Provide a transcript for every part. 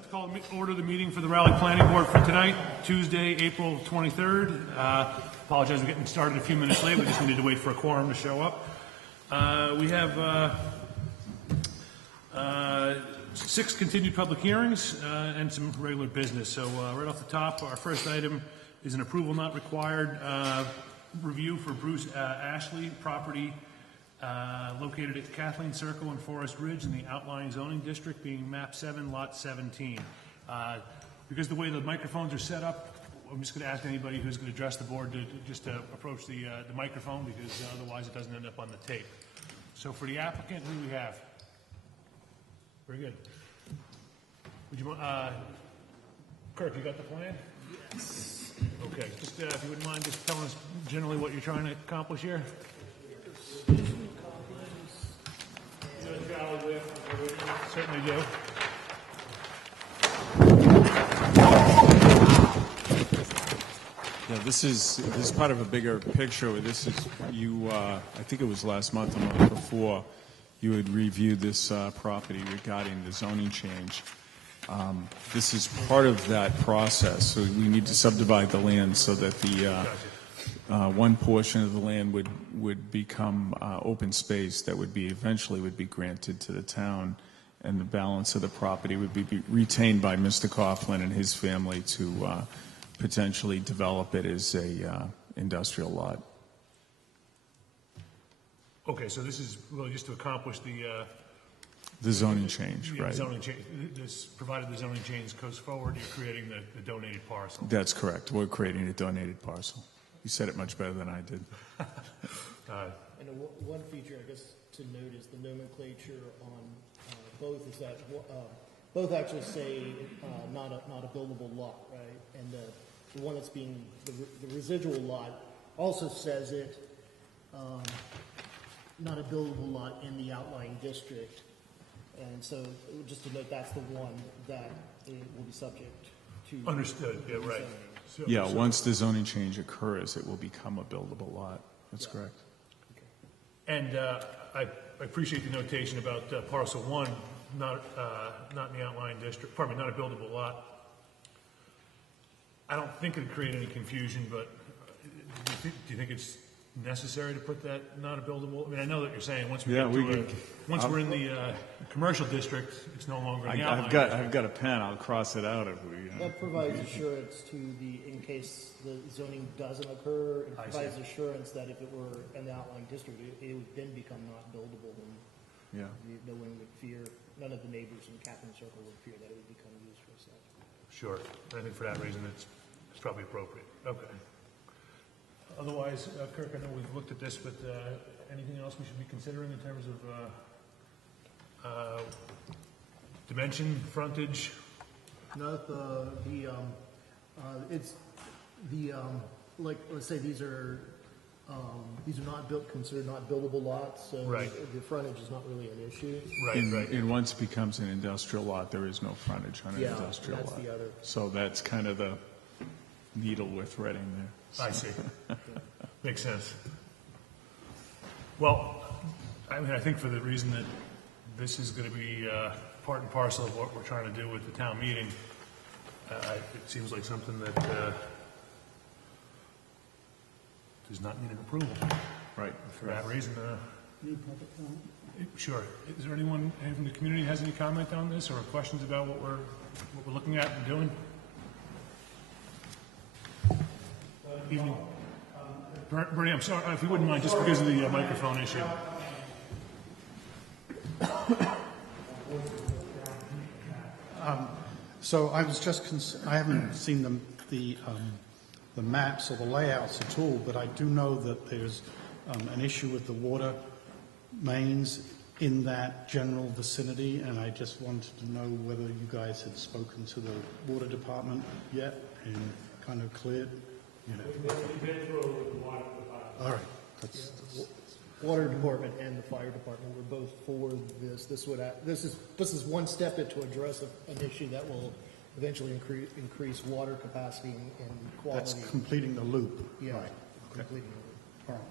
like to call order the meeting for the Raleigh Planning Board for tonight, Tuesday, April 23rd. Apologize for getting started a few minutes late. We just needed to wait for a quorum to show up. We have 6 continued public hearings and some regular business. So right off the top, our first item is an approval not required review for Bruce Ashley property located at Kathleen Circle and Forest Ridge in the outlying zoning district, being map 7, lot 17. Because the way the microphones are set up, I'm just going to ask anybody who's going to address the board to just approach the microphone, because otherwise it doesn't end up on the tape. So for the applicant, who do we have? Very good. Would you, Kirk, you got the plan? Yes. Okay. Just if you wouldn't mind just telling us generally what you're trying to accomplish here. Certainly do. Yeah, this is part of a bigger picture. This is you. I think it was last month or month before you had reviewed this property regarding the zoning change. This is part of that process. So we need to subdivide the land so that the one portion of the land would become open space that would be eventually would be granted to the town, and the balance of the property would be retained by Mr. Coughlin and his family to potentially develop it as a industrial lot. Okay, so this is really just to accomplish the zoning change, right? Zoning change. This, provided the zoning change goes forward, you're creating the donated parcel. That's correct. We're creating a donated parcel. You said it much better than I did. And one feature, I guess, to note is the nomenclature on both is that both actually say not a buildable lot, right? And the one that's being the residual lot also says it not a buildable lot in the outlying district. And so, just to note, that's the one that it will be subject to. Understood. Yeah, right. So, yeah, once the zoning change occurs, it will become a buildable lot. That's correct. Okay. And I appreciate the notation about parcel 1, not in the outlying district. Pardon me, not a buildable lot. I don't think it'd create any confusion, but do you think it's necessary to put that not a buildable? I mean, I know that you're saying once we're in the commercial district, it's no longer in the outlying I've got a pen. I'll cross it out if we. That provides assurance to in case the zoning doesn't occur. It provides assurance that if it were in the outlying district, it would then become not buildable, and no one would fear. None of the neighbors in Kathleen Circle would fear that it would become used for such. Sure. I think for that reason, it's probably appropriate. Okay. Otherwise, Kirk, I know we've looked at this, but anything else we should be considering in terms of dimension, frontage? No, it's the like, let's say these are not considered not buildable lots, so right. The frontage is not really an issue. Right. And once it becomes an industrial lot, there is no frontage on an industrial that's lot. The other. So that's kind of the needle we're threading there. So. I see. Makes sense. Well, I mean, I think for the reason that this is going to be part and parcel of what we're trying to do with the town meeting, it seems like something that does not need an approval. Right. For that reason. Need public comment? Sure. Is there anyone from the community has any comment on this or questions about what we're looking at and doing? Evening. Bernie, I'm sorry, if you wouldn't mind, just because of the microphone issue. So I was just, I haven't seen the maps or the layouts at all, but I do know that there's an issue with the water mains in that general vicinity, and I just wanted to know whether you guys had spoken to the water department yet and kind of cleared. All right. That's Water department and the fire department were both for this. This is one step to address an issue that will eventually increase water capacity and quality. That's completing the loop. Yeah, right. Completing the loop. All right.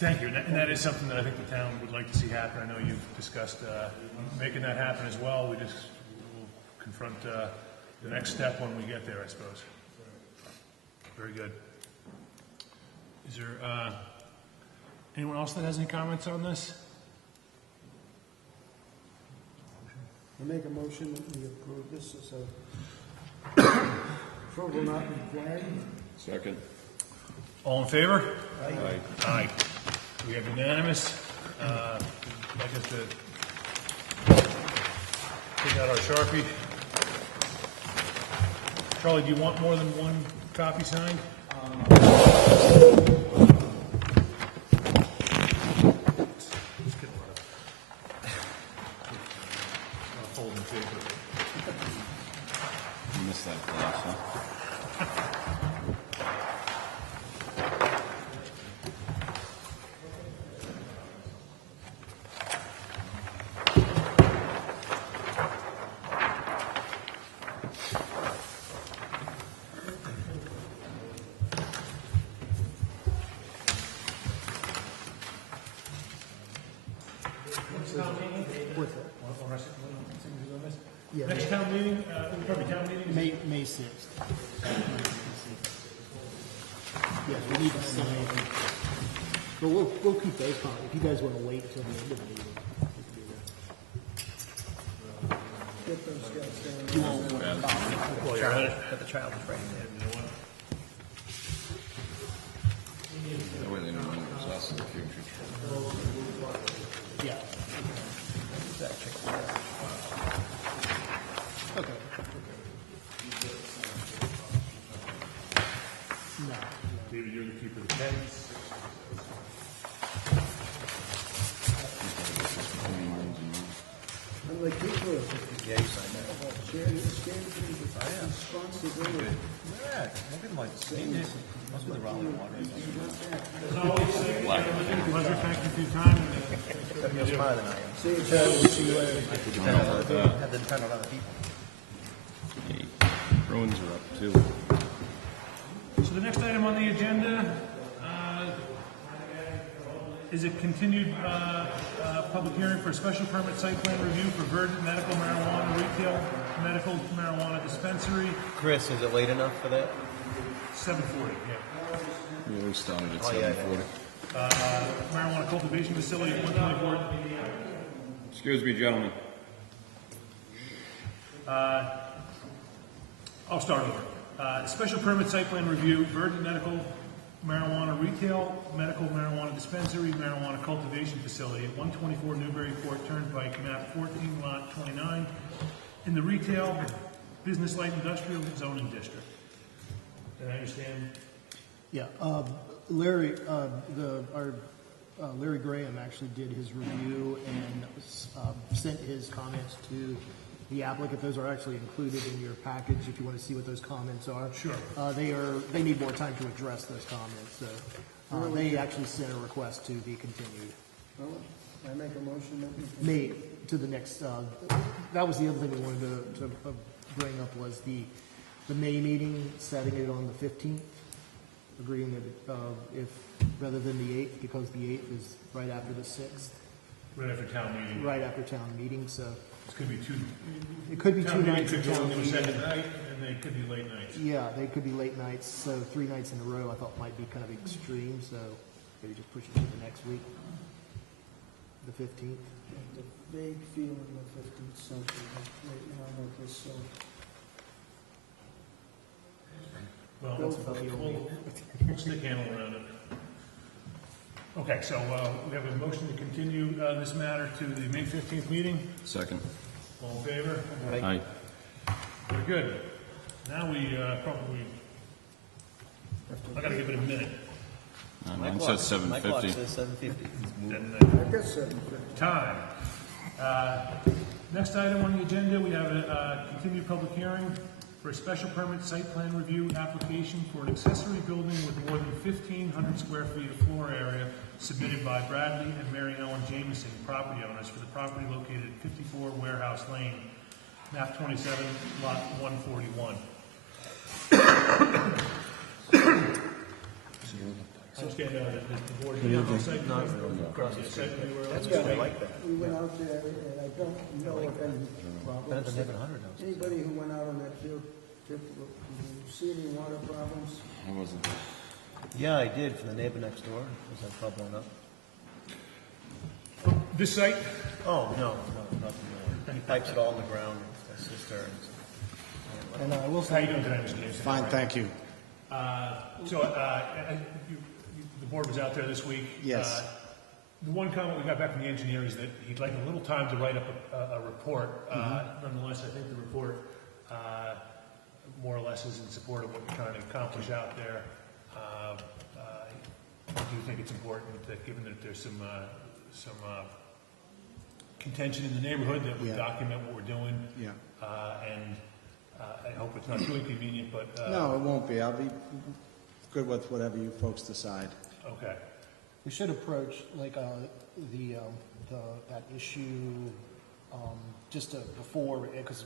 Thank you, and that is something that I think the town would like to see happen. I know you've discussed making that happen as well. We just will confront the next step when we get there, I suppose. Very good. Is there anyone else that has any comments on this? I make a motion that we approve this as a approval not required. Second. All in favor? Aye. Aye. We have unanimous. I'd like us to take out our Sharpie. Charlie, do you want more than one copy signed? Let's get a lot of folding paper. You missed that class, huh? Yeah, Next town meeting, probably town meeting is May 6th. Yes, we need to sign. But we'll keep those copies. If you guys want to wait until the end of the meeting, we can do Get those guys down. that. You won't want a copy. well, you're at it. But the child is right there. You know what? That way they know when it was us in the future. Yeah. Okay. No. David, you're the keeper of the pens. I'm the keeper of it. Yeah, you signed that. Share your responsibility. Yeah, look at my, must be the Raleigh water. As always, pleasure, thank you for your time. Got me smarter than I am. See you, Chad. We'll see you later. Have to depend on other people. Hey, Bruins are up too. So the next item on the agenda is a continued public hearing for a special permit site plan review for Verdant Medical Marijuana Retail Medical Marijuana Dispensary, Chris, is it late enough for that? 740, yeah. We always started at Oh, yeah, 7:40. Marijuana cultivation facility at 124. Excuse me, gentlemen. I'll start over. Special permit site plan review, Verdant Medical Marijuana Retail, Medical Marijuana Dispensary, Marijuana Cultivation Facility at 124 Newburyport Turnpike, map 14, lot 29, in the Retail Business Light Industrial Zoning District. Did I understand? Yeah, Larry, Larry Graham actually did his review and sent his comments to the applicant. Those are actually included in your package if you want to see what those comments are. Sure. They need more time to address those comments, so they actually sent a request to be continued. Well, I make a motion that we May to the next, that was the other thing we wanted to bring up was the May meeting, setting it on the 15th, agreeing that if, rather than the 8th, because the 8th is right after the 6th, Right after town meeting. right after town meeting, so It's going to be two. it could be two Town meeting nights could of go town into a meeting. second night, and they could be late nights. Yeah, they could be late nights, so 3 nights in a row I thought might be kind of extreme, so maybe just push it to the next week, the 15th. have a vague feeling the 15th something right now with this, so. Well, That's about the only- we'll stick handle around it. Okay, so we have a motion to continue this matter to the May 15th meeting. Second. All in favor? Aye. Very good. Now we probably, I gotta give it a minute. Mine says My clock 7:50. says 7:50. And I guess 7:50. time. Next item on the agenda, we have a continued public hearing for a special permit site plan review application for an accessory building with more than 1,500 square feet of floor area submitted by Bradley and Mary Ellen Jamison, property owners, for the property located at 54 Warehouse Lane, map 27, lot 141. I understand that the board, you know, site, That's good, I like that. We went out there, and I don't know if any Better problems. than having 100 houses. Anybody who went out on that field trip, did you see any water problems? Yeah, I did, for the neighbor next door, was that bubbling up? this site, Oh, no, nothing more. He pipes it all in the ground, cisterns. And I will how you say, doing today, Mr. James? Fine, thank you. The board was out there this week. Yes. The one comment we got back from the engineer is that he'd like a little time to write up a report. Nonetheless, I think the report more or less is in support of what we're trying to accomplish out there. I do think it's important that, given that there's some contention in the neighborhood, that we Yeah. document what we're doing. Yeah. And I hope it's not too inconvenient, but No, it won't be. I'll be good with whatever you folks decide. okay. we should approach like that issue just before, because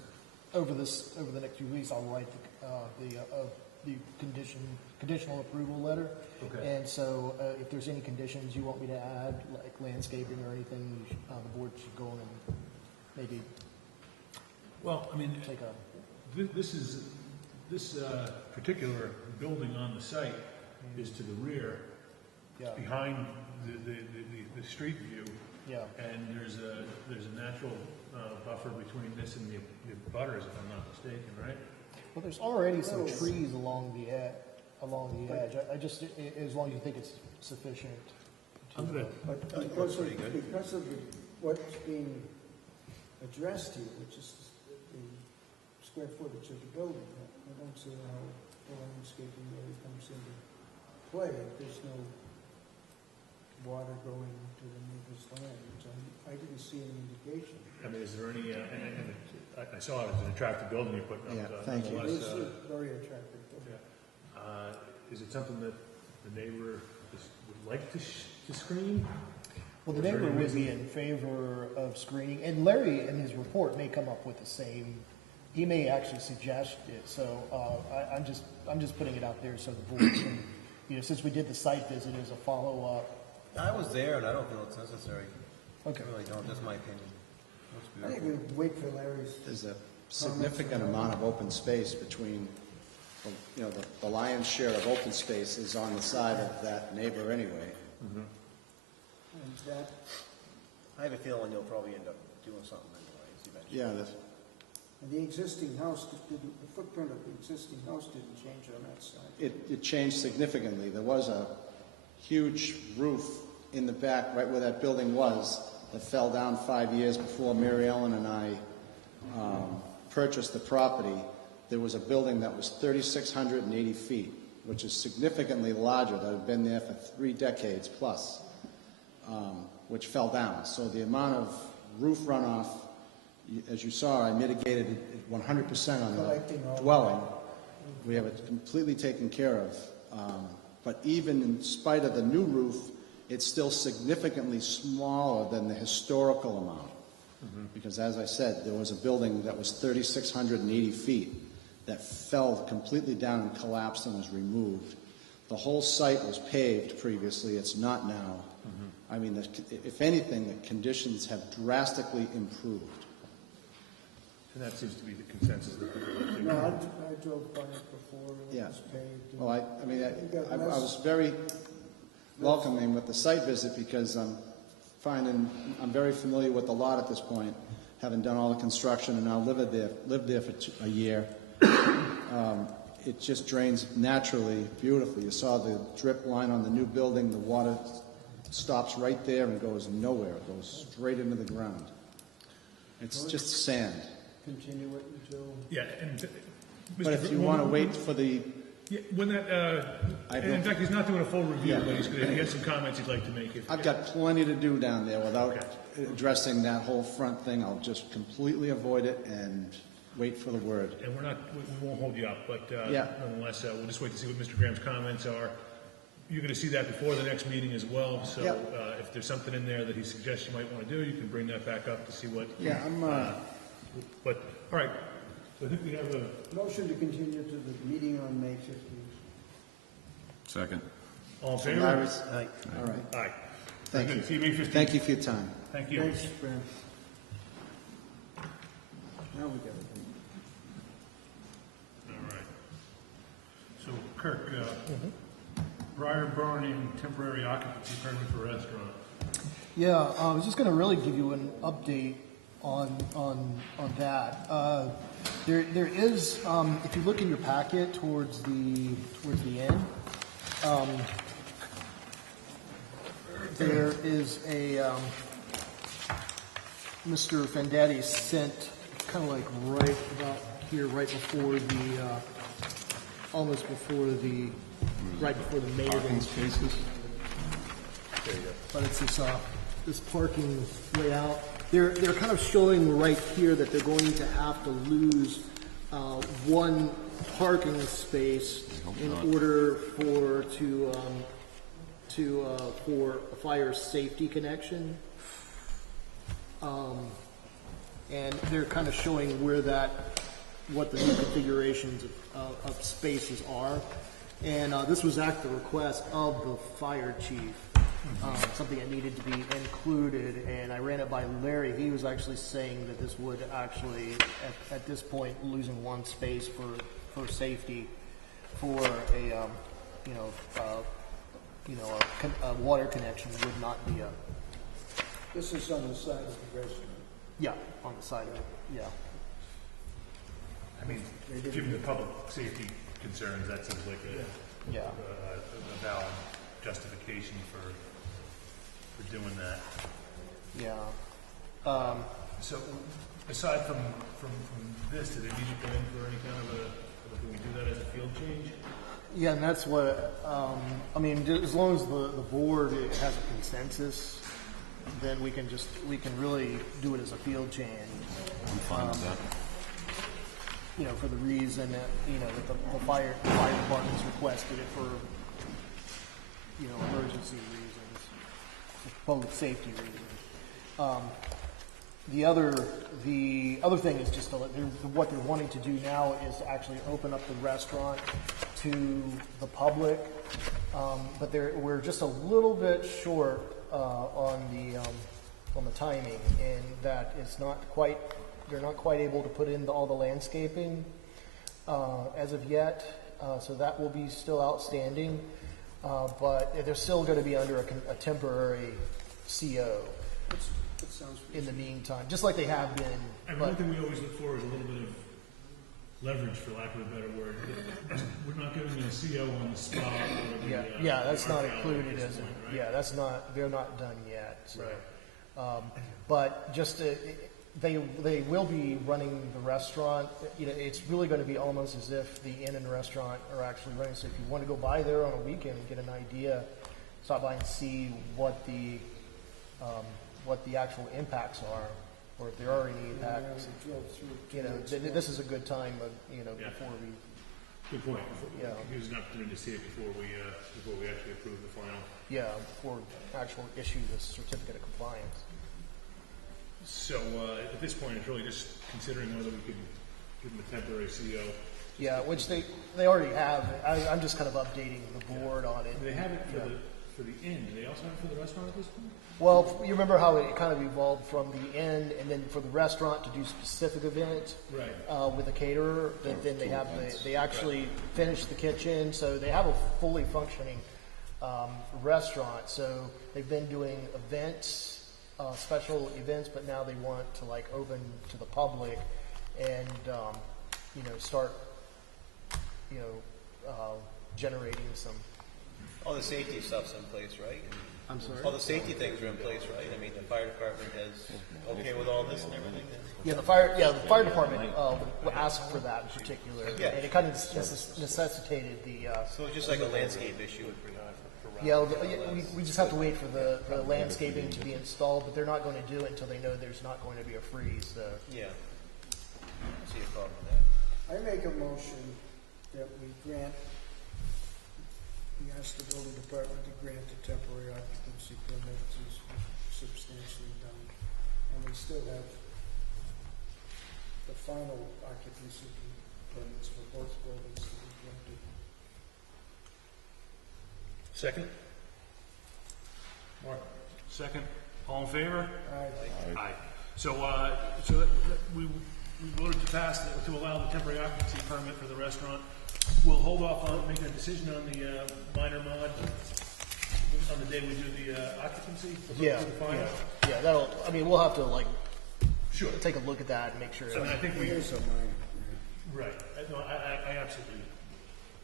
over the next few weeks, I'll write the conditional approval letter. Okay. And so if there's any conditions you want me to add, like landscaping or anything, the board should go in and maybe Well, I mean, take a, this particular building on the site is to the rear, yeah, behind the street view, yeah. and there's a natural buffer between this and the butters, if I'm not mistaken, right? Well, there's already some trees along the edge. I just, as long as you think it's sufficient. I'm gonna, But because of what's being addressed here, which is the square footage of the building, I don't see how the landscaping really comes into play if there's no water going to the neighbor's land, which I didn't see any indication. I mean, is there any, and I saw it as an attractive building you put up. Yeah, thank you. It nonetheless, is a very attractive building. is it something that the neighbor would like to screen? Well, the neighbor would be in favor of screening, and Larry in his report may come up with the same, he may actually suggest it, so I'm just putting it out there so the board can, since we did the site visit as a follow-up. I was there, and I don't feel it's necessary. Okay. I really don't, that's my opinion. I Looks think beautiful. we wait for Larry's. There's a significant amount of open space between, the lion's share of open space is on the side of that neighbor anyway. And that, I have a feeling you'll probably end up doing something anyways, eventually. Yeah, and the existing house, the footprint of the existing house didn't change on that side. it changed significantly. There was a huge roof in the back, right where that building was, that fell down 5 years before Mary Ellen and I purchased the property. There was a building that was 3,680 feet, which is significantly larger, that had been there for 3 decades plus, which fell down. So the amount of roof runoff, as you saw, I mitigated it 100% on Collecting all the dwelling. We have it completely taken care of. But even in spite of the new roof, it's still significantly smaller than the historical amount. Because as I said, there was a building that was 3,680 feet that fell completely down and collapsed and was removed. The whole site was paved previously, it's not now. I mean, if anything, the conditions have drastically improved. And that seems to be the consensus that people are No, thinking. I drove by it before, it Yeah. was paved. and Well, I mean, you got I less- was very welcoming with the site visit because I'm very familiar with the lot at this point, having done all the construction and now lived there for a year. It just drains naturally, beautifully. You saw the drip line on the new building. The water stops right there and goes nowhere. It goes straight into the ground. It's just sand. Continue it until, Yeah, and. But if you want to wait for the, Yeah, when that, I and in don't- fact, he's not doing a full review, Yeah. but he has some comments he'd like to make. I've got plenty to do down there without Okay. addressing that whole front thing. I'll just completely avoid it and wait for the word. And we won't hold you up, but Yeah. nonetheless, we'll just wait to see what Mr. Graham's comments are. You're going to see that before the next meeting as well, so Yep. If there's something in there that he suggests you might want to do, you can bring that back up to see what. Yeah, I'm, But, all right, so I think we have a, motion to continue to the meeting on May 15th. Second. All in So favor? Larry's- Aye. All right. Aye. Thank Very you. good. See you May 15th. Thank you for your time. Thank you. Thanks, Brian. Now we got it. All right. So Kirk, Briar Burning temporary occupancy permit for restaurant. Yeah, I was just going to really give you an update on that. There is, if you look in your packet towards the end, there is a Mr. Fendetti sent kind of like right about here, right before the almost before the right before the mayor's Spaces? but it's this parking layout. They're kind of showing right here that they're going to have to lose one parking space in order for a fire safety connection. And they're kind of showing what the new configurations of spaces are. And this was at the request of the fire chief, something that needed to be included. And I ran it by Larry. He was actually saying that this would actually, at this point, losing one space for safety for a water connection would not be a, This is on the side of the restaurant. yeah, on the side of it, yeah. I mean, given the public safety concerns, that seems like a valid justification for doing that. Yeah. So, aside from this, do they need to come in for any kind of can we do that as a field change? Yeah, and that's what, I mean, as long as the board has a consensus, then we can really do it as a field change. I'm fine with that. You know, for the reason that, that the fire department's requested it for, emergency reasons, public safety reasons. The other thing is just what they're wanting to do now is actually open up the restaurant to the public, but we're just a little bit short on the timing, in that they're not quite able to put in all the landscaping as of yet, so that will be still outstanding, but they're still going to be under a temporary CO That sounds in the meantime, just like they have been. And one thing we always look for is a little bit of leverage, for lack of a better word. We're not giving them a CO on the spot. Or the, That's the not RFL included at this as point, right? yeah, they're not done yet. So. Right. But just they will be running the restaurant. It's really going to be almost as if the inn and restaurant are actually running. So if you want to go by there on a weekend and get an idea, stop by and see what the actual impacts are, or if there are any impacts. This is a good time of before we. Good point. Yeah. Here's an opportunity to see it before we actually approve the final. Yeah, before actual issue the certificate of compliance. So at this point, it's really just considering whether we could give them a temporary CO. Yeah, which they already have. I'm just kind of updating the board on it. Do they have it for the inn? Do they also have it for the restaurant at this point? Well, you remember how it kind of evolved from the end, and then for the restaurant to do specific events Right. with a caterer. Then they actually finish the kitchen, so they have a fully functioning restaurant. So they've been doing events, special events, but now they want to open to the public and start generating some. All the safety stuff's in place, right? I'm sorry. All the safety things are in place, right? I mean, the fire department is okay with all this and everything? Yeah, the fire department asked for that in particular, Yeah. and it kind of necessitated the. So it's just like a landscape issue. We just have to wait for the landscaping to be installed, but they're not going to do it until they know there's not going to be a freeze. Yeah. I don't see a problem with that. I make a motion that we ask the building department to grant a temporary occupancy permit to substantially done. And we still have the final occupancy permits for both buildings to be granted. Second? Mark? Second. All in favor? Aye. So, we voted to pass, to allow the temporary occupancy permit for the restaurant. We'll hold off on making a decision on the minor mod on the day we do the occupancy. We'll Yeah, do the final. yeah, that'll, I mean, we'll have to like, Sure. take a look at that and make sure. I mean, I think we, Here's a minor. right, no, I absolutely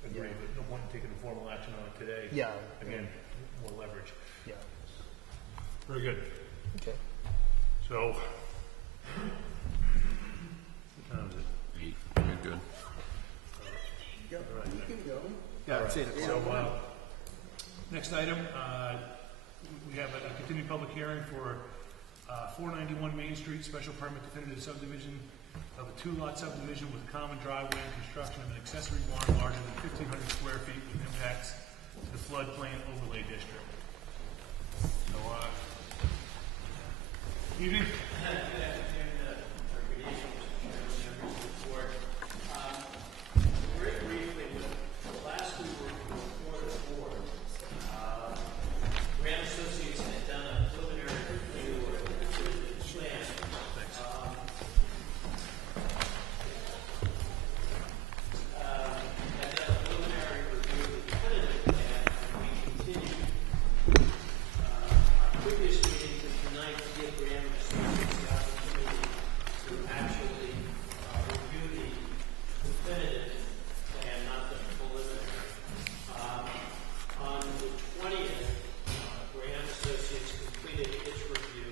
agree, but no point in taking a formal action on it today. Yeah. Again, more leverage. Yeah, Very good. okay. So, what time is it? 8, you're good. Yep, you can go. Yeah, it's 8 So, next item, we have a continued public hearing for 491 Main Street, special permit definitive subdivision of a 2-lot subdivision with common driveway and construction of an accessory barn larger than 1,500 square feet with impacts to the floodplain overlay district. So, evening. Very briefly, last we were before the board, Graham Associates had done a preliminary review of the plan. Had done a preliminary review of the definitive plan, and we continued our previous meeting to tonight to give Graham Associates the opportunity to actually review the definitive plan, not the preliminary. On the 20th, Graham Associates completed its review.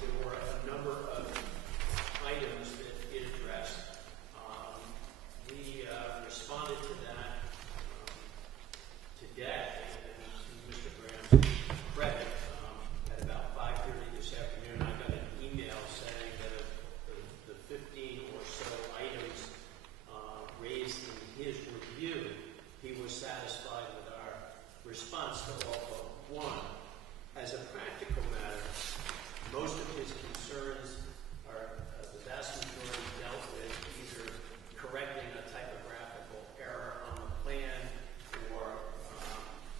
There were a number of items that it addressed. We responded to that today, and to Mr. Graham's credit, at about 5:30 this afternoon, I got an email saying that of the 15 or so items raised in his review, he was satisfied with our response to all but one. As a practical matter, most of his concerns are the vast majority dealt with either correcting a typographical error on the plan or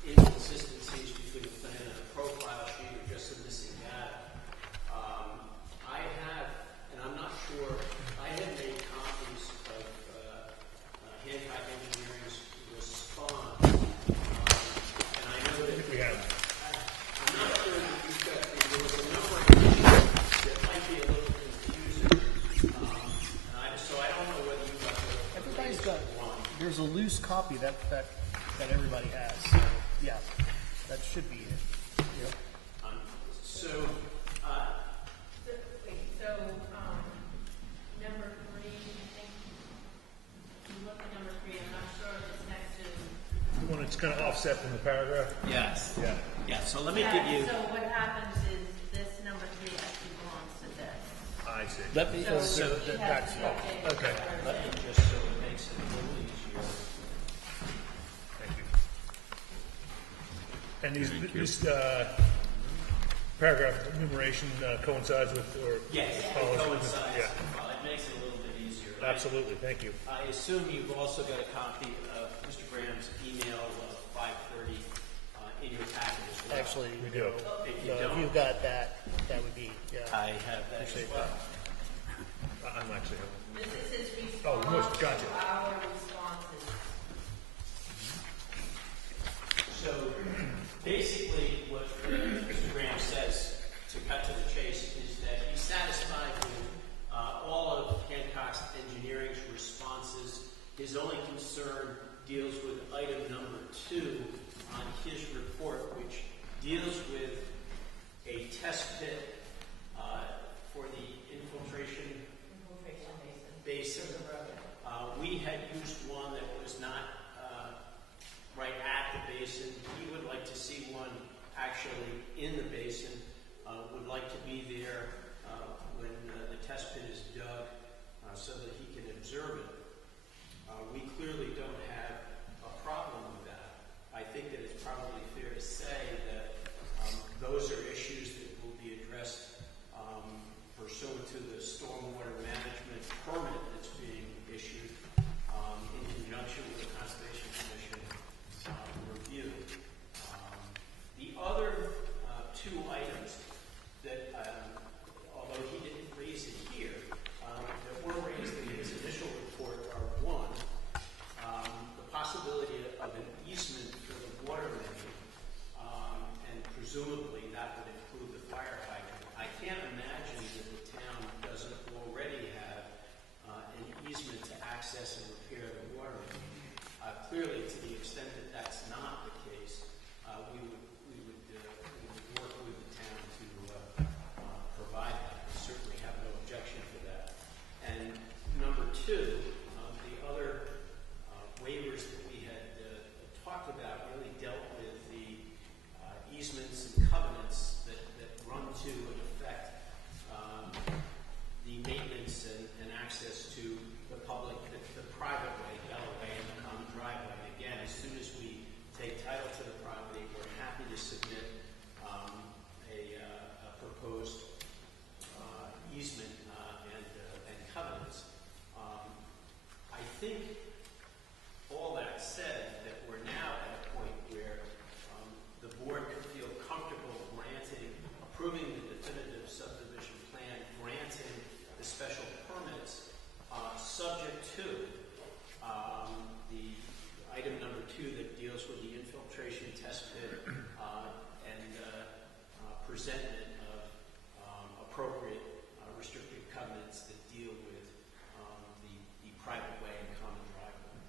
inconsistencies between the plan and the profile sheet or just some missing data. I have, and I'm not sure, I had made copies of Hancock Engineering's response, and I know that We have. I'm not sure that you've got, there was a number of issues that might be a little confusing, so I don't know whether you got the. Everybody's got, one. there's a loose copy that everybody has, so, yeah, that should be it. So, Number 3, I think, you look at number 3, I'm not sure if it's next to. The one that's kind of offset from the paragraph. yes. Yeah. Yeah, so let me Yeah, give you, so what happens is this number 3 actually belongs to this. I see. let me, So so, he has to update okay. the let me version. just, so it makes it a little easier. Thank you. And this paragraph enumeration coincides with, or Yes, it follows? coincides, Yeah, well, it makes it a little bit easier. right? absolutely, thank you. I assume you've also got a copy of Mr. Graham's email of 5:30 in your packet as well. Actually, We do. If you if don't, you've got that, that would be, yeah. I have that as well. I'm actually, This is his Oh, response gotcha. to our responses. So basically, what Mr. Graham says, to cut to the chase, is that he's satisfied with all of Hancock's Engineering's responses. His only concern deals with item number 2 on his report, which deals with a test pit for the infiltration basin. We had used one that was not right at the basin. He would like to see one actually in the basin, would like to be there when the test pit is dug so that he can observe it. We clearly don't have a problem with that. I think that it's probably fair to say that those are issues that will be addressed pursuant to the stormwater two. The item number two that deals with the infiltration test pit and presentment of appropriate restrictive covenants that deal with the private way and common driveway.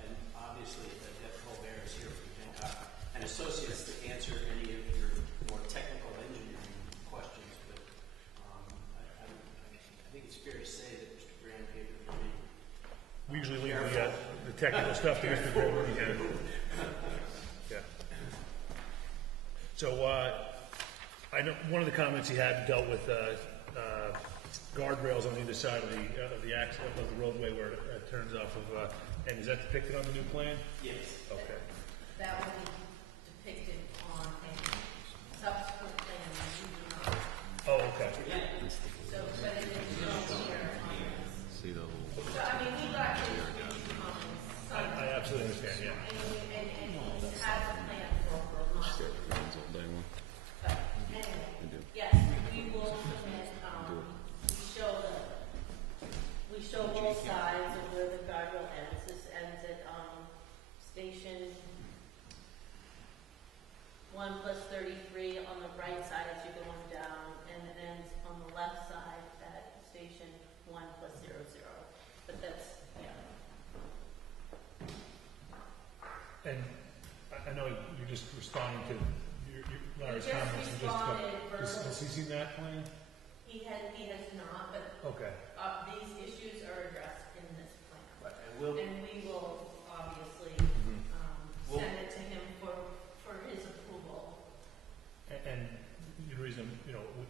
And obviously, Deb Colbert is here from Hancock and Associates to answer any of your more technical engineering questions. But I think it's fair to say that Mr. Graham gave it to me. We usually leave the technical stuff to Mr. Goldberg. Yeah. So, I know one of the comments he had dealt with guardrails on either side of the axle of the roadway where it turns off of. And is that depicted on the new plan? Yes. Okay. That will be depicted on a subsequent plan that you do not. Oh, okay. So, but it is not here on this. See the whole. So, I mean, we got his comments. I absolutely understand. Yeah. And he has a plan for a month. Runs all day long. But anyway, yes, we will submit, we show both sides of where the guardrail ends. This ends at, station 1+33 on the right side as you're going down, and it ends on the left side at station 1+00. But that's, yeah. And I know you're just responding to Larry's Just comments. responded Has he seen that plan? He has not, but Okay. these issues are addressed in this plan. Right, and we'll, And we will obviously send it to him for his approval. And the reason,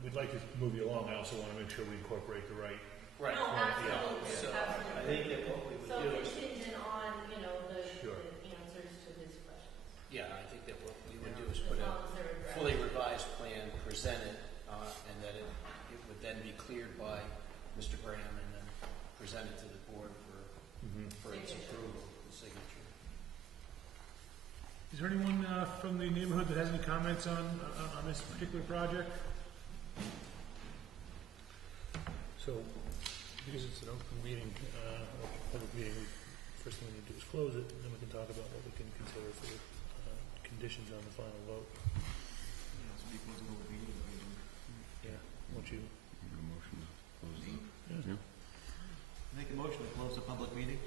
we'd like to move you along, I also want to make sure we incorporate the right. right. No, absolutely, So absolutely. I think that what we would So do is, contingent on, the Sure. answers to his questions. yeah, I think that what we would do is As put a long as they're addressed. fully revised plan presented, and that it would then be cleared by Mr. Graham and then presented to the board for its Signature. approval and signature. Is there anyone from the neighborhood that has any comments on this particular project? So, because it's an open meeting, or public meeting, first thing we need to do is close it, and then we can talk about what we can consider for the conditions on the final vote. Yeah, won't you? Motion to close the. Yeah. Make a motion to close the public meeting.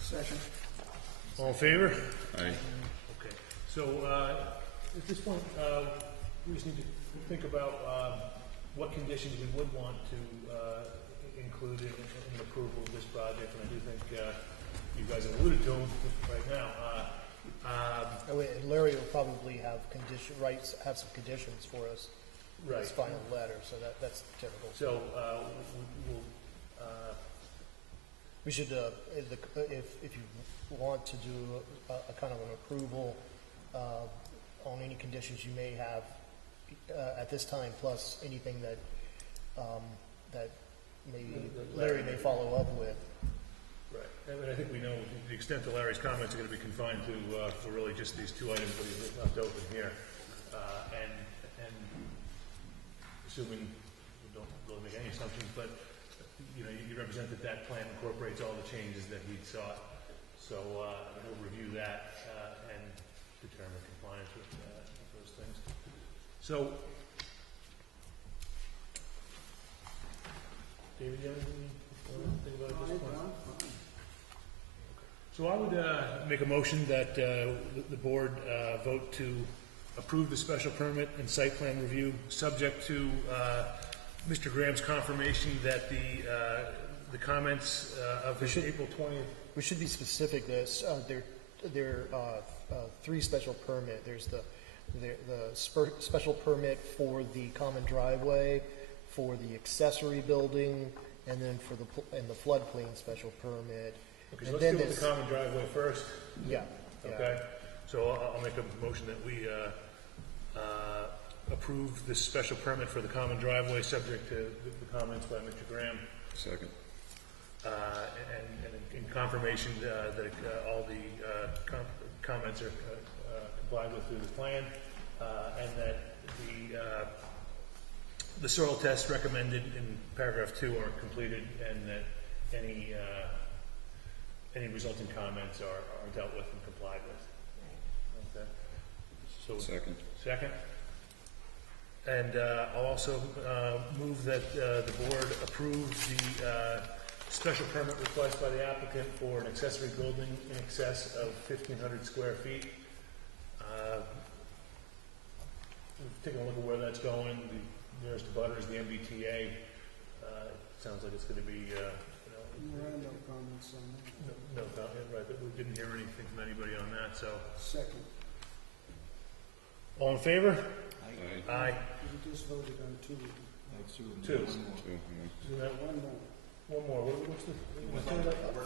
Second. All in favor? Aye. Okay, so, at this point, we just need to think about, what conditions we would want to, include in approval of this project, and I do think, you guys have alluded to them right now. And Larry will probably have have some conditions for us in Right. his final letter, so that's typical. So, we'll, We should, if you want to do a kind of an approval on any conditions you may have at this time, plus anything that that maybe Larry may follow up with. right, and I think we know the extent that Larry's comments are gonna be confined to, for really just these two items that he's left open here. And assuming we don't really make any assumptions, but, you represent that plan incorporates all the changes that he sought. So, we'll review that, and determine compliance with those things. So, David, you have anything to think about at this point? So I would make a motion that the board vote to approve the special permit and site plan review, subject to Mr. Graham's confirmation that the comments of his April 20th. We should be specific. There are three special permit. There's the special permit for the common driveway, for the accessory building, and then for the floodplain special permit. Okay, so And let's then deal with the common driveway first. Yeah. Okay, so I'll make a motion that we approve this special permit for the common driveway, subject to the comments by Mr. Graham, Second. and in confirmation that all the comments are complied with through the plan, and that the soil tests recommended in paragraph 2 are completed, and that any resulting comments are dealt with and complied with. Okay. So Second. Second. And I'll also move that the board approve the special permit request by the applicant for an accessory building in excess of 1,500 square feet. We've taken a look at where that's going. The nearest butter is the MBTA. Sounds like it's going to be, There are no comments on that. no comment, right, but we didn't hear anything from anybody on that, so. Second. All in favor? Aye. Aye. We just voted on 2. Two. One more. One more. What's the?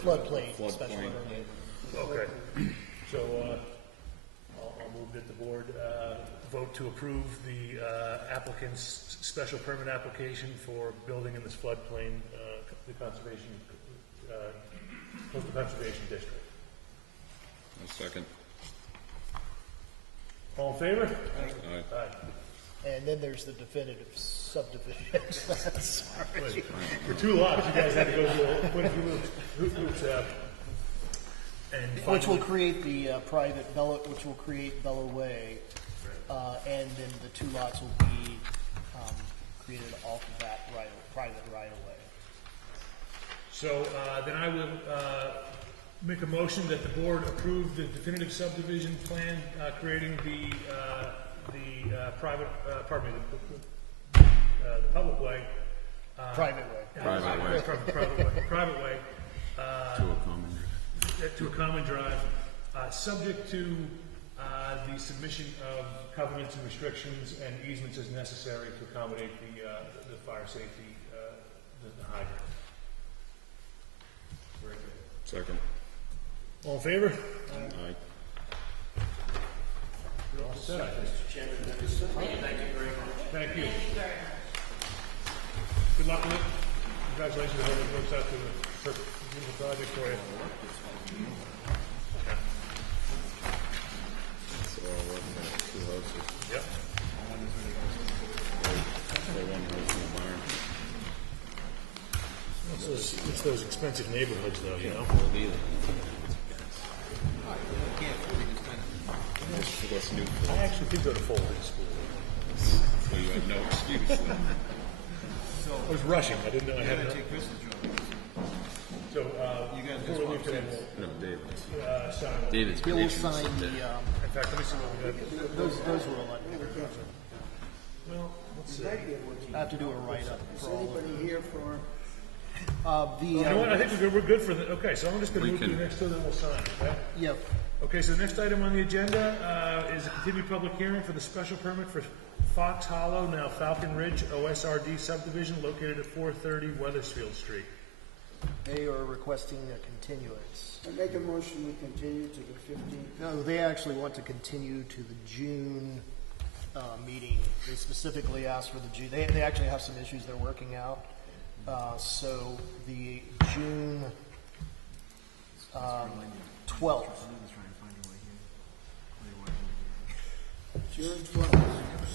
Floodplain, Floodplain. special permit. Okay. So, I'll move that the board vote to approve the applicant's special permit application for building in this floodplain, the conservation, coastal conservation district. Second. All in favor? Aye. Aye. And then there's the definitive subdivision. Sorry. For 2 lots, you guys had to go through a hoops, and Which will create the private Bella, which will create Bella Way, and then the 2 lots will be created off of that private right of way. So then I will make a motion that the board approve the definitive subdivision plan creating the private, pardon me, the public way. Private way. Private way. To a common. To a common drive, subject to the submission of covenants and restrictions and easements as necessary to accommodate the fire safety, the hydrant. Very good. Second. All in favor? Aye. You're all set. Mr. Chairman, members of the committee, thank you very much. Thank you. Thank you very much. Good luck with it. Congratulations. I hope it works out to a perfect, beautiful project for you. So I'll work on 2 houses. Yep. So 1 house in the barn. It's those expensive neighborhoods though, you know? What's new? I actually did go to Fulton School. So you have no excuse. I was rushing. I didn't know I had. So, before we leave today, No, David. we'll sign. David's Bill will predictions. sign the, In fact, let me see what we got. those were a lot. Well, let's see. I have to do a write-up Is for all of anybody here for, You know what? I think we're good for the. Okay, so I'm just going to We move to the can- next two, then we'll sign. Okay. Yep. Okay, so the next item on the agenda is a continued public hearing for the special permit for Fox Hollow, now Falcon Ridge OSRD subdivision located at 430 Weathersfield Street. They are requesting a continuance. I make a motion we continue to the 15th. No, they actually want to continue to the June meeting. They specifically asked for the June. They actually have some issues they're working out. So the June 12th. June 12th.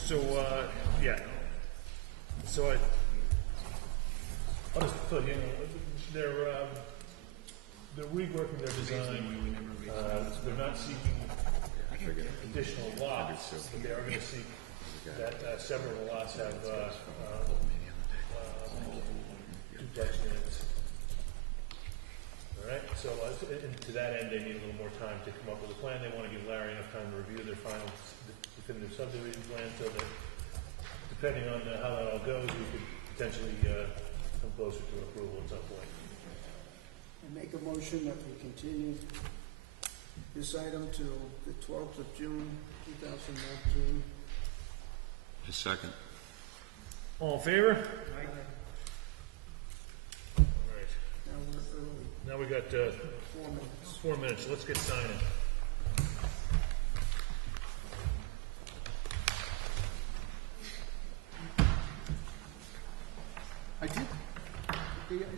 So, yeah. So I'll just fill you in. They're reworking their design. They're not seeking additional lots, but they are going to seek that several of the lots have duplex units. All right, so and to that end, they need a little more time to come up with a plan. They want to give Larry enough time to review their final definitive subdivision plan, so that depending on how that all goes, we could potentially come closer to approval at some point. I make a motion that we continue this item to the 12th of June, 2019. A second. All in favor? Aye. All right. Now we're early, Now we got 4 minutes. 4 minutes. Let's get signing. I did.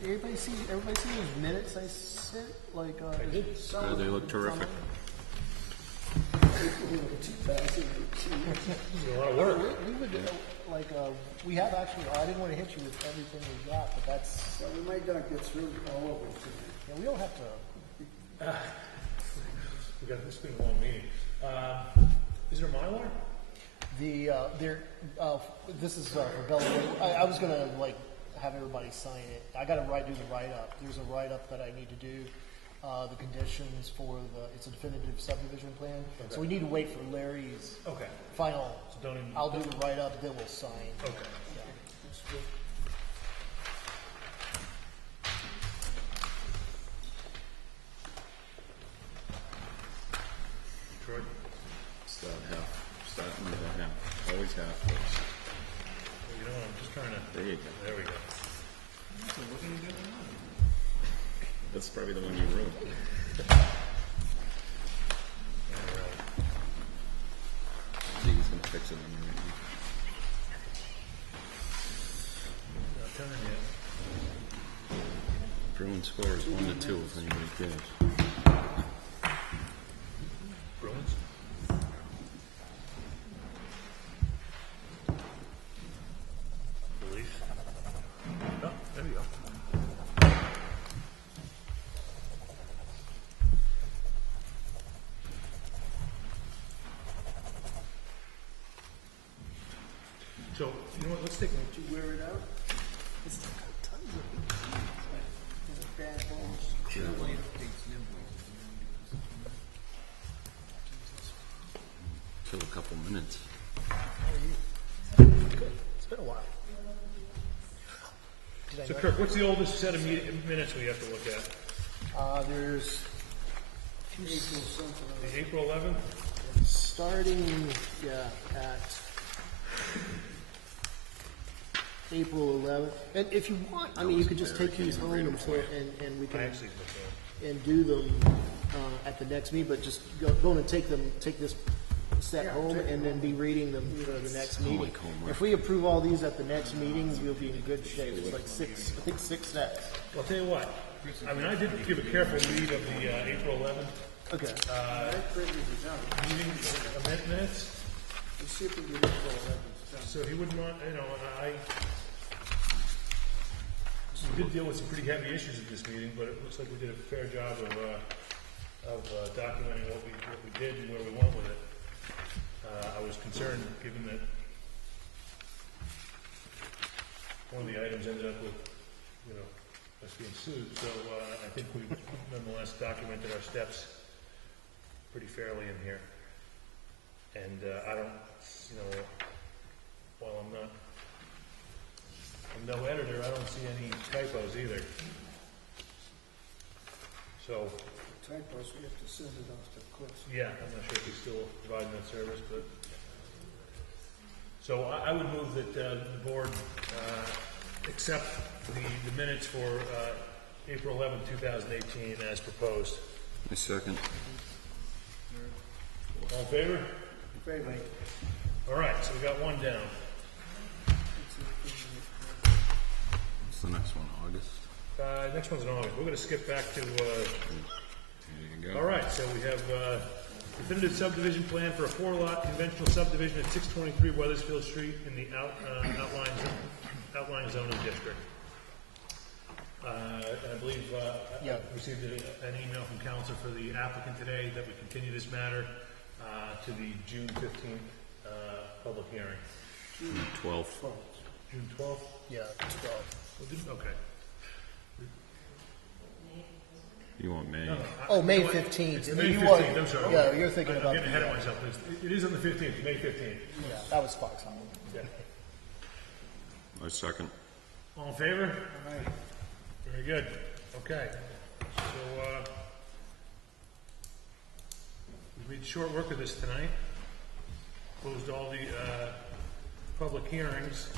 Everybody see those minutes I sent? Like, I did. They look terrific. A lot of work. We would, we have actually, I didn't want to hit you with everything we got, but that's, So we might not get through all of it tonight. yeah, we don't have to. It's been a long meeting. Is there a Mylar? This is for Bella. I was gonna have everybody sign it. I gotta do the write-up. There's a write-up that I need to do. The conditions for it's a definitive subdivision plan. So we need to wait for Larry's Okay. final. So don't even. I'll do the write-up, then we'll sign. Okay. Yeah. Troy? Start in the half. Always half first. You know, I'm just trying to. There you go. There we go. That's probably the one you wrote. See, he's gonna fix it on you right Not turning yet. now. Bruins score is 1-2 if anybody cares. Bruins? Release. Oh, there we go. So, you know what, let's take a Did you wear it out? It's got tons of it. Bad balls. Kill a couple minutes. Good. It's been a while. So Kirk, what's the oldest set of minutes we have to look at? There's April something. The April 11th? starting at April 11th. And if you want, I mean, you could just take these home and we I can actually prefer. and do them at the next meeting, but just go and take this set home and then be reading them for the next meeting. If we approve all these at the next meeting, we'll be in good shape. It's like six sets. Well, I'll tell you what. I mean, I did give a careful read of the April 11th Okay. meeting minutes. Let's see if we can get April 11th done. So he wouldn't want, we did deal with some pretty heavy issues at this meeting, but it looks like we did a fair job of documenting what we did and where we went with it. I was concerned, given that one of the items ended up with, us being sued. So I think we nonetheless documented our steps pretty fairly in here. And I don't, while I'm no editor, I don't see any typos either. So, Typos, we have to send it off to Cliff. yeah, I'm not sure if he's still providing that service, but. So I would move that the board accept the minutes for April 11, 2018 as proposed. My second. All in favor? Favor. All right, so we got one down. What's the next one? August? Next one's in August. We're going to skip back to, There you go. all right, so we have definitive subdivision plan for a 4-lot conventional subdivision at 623 Weathersfield Street in the outlying zoning district. And I believe I received an email from council for the applicant today that we continue this matter to the June 15th public hearing. 12. June 12th? Yeah, 12. Okay. You want May? Oh, May 15th. It's May You 15th, I'm sorry. Yeah, you're thinking I'm about getting ahead of myself. It is on the 15th, May 15th. Yeah, that was Fox Island. Yeah. My second. All in favor? All right. Very good. Okay. So, we made short work of this tonight. Closed all the public hearings.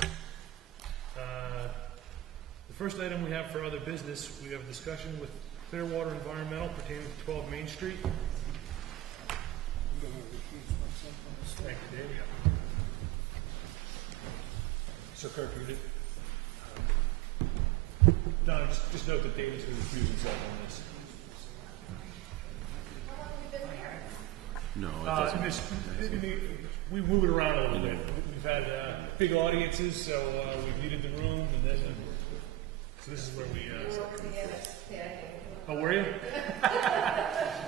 The first item we have for other business, we have a discussion with Clearwater Environmental pertaining to 12 Main Street. Thank you, Dave. So Kirk, you did. Don, just note that David's going to recuse himself on this. No, it doesn't. We move it around a little bit. We've had big audiences, so we've needed the room, and then so this is where we. Oh, were you?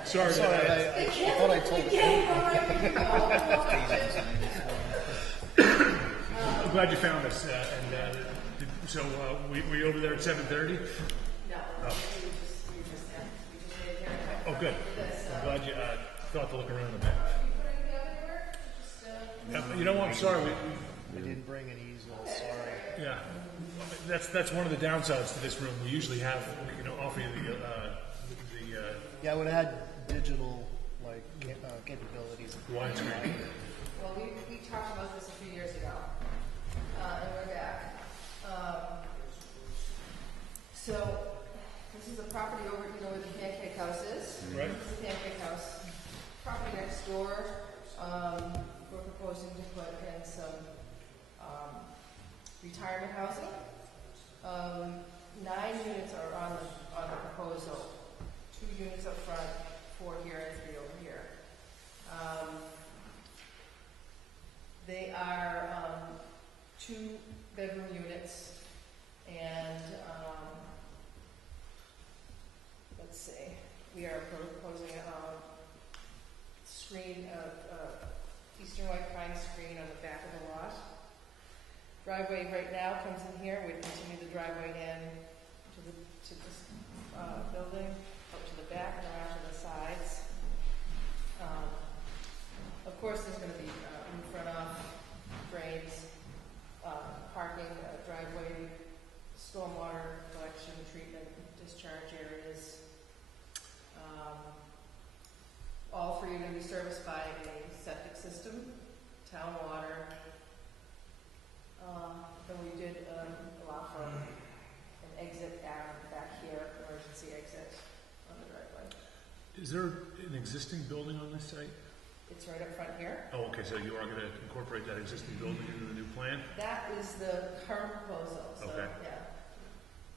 Sorry. I thought I told you. I'm glad you found us. So were you over there at 7:30? No. Oh. Oh, good. I'm glad you thought to look around a bit. You know what? I'm sorry. I didn't bring an easel, sorry. Yeah, that's one of the downsides to this room. We usually have, offer you the Yeah, I would have had digital, like, capabilities. widescreen. Well, we talked about this a few years ago, and we're back. So, this is a property over, where the Pancake House is. Right. This is the Pancake House. Property next door, we're proposing to put in some, retirement housing. 9 units are on the proposal. 2 units up front, 4 here and 3 over here. They are 2-bedroom units, and let's see, we are proposing a screen, eastern white pine screen on the back of the lot. Driveway right now comes in here. We continue the driveway in to this building, up to the back and around to the sides. Of course, there's going to be roof runoff, drains, parking, driveway, stormwater collection, treatment, discharge areas. All 3 are going to be serviced by a septic system, town water. Then we did allow for an exit back here, emergency exit on the driveway. Is there an existing building on this site? It's right up front here. Oh, okay. So you are going to incorporate that existing building into the new plan? That is the current proposal, so, Okay. yeah.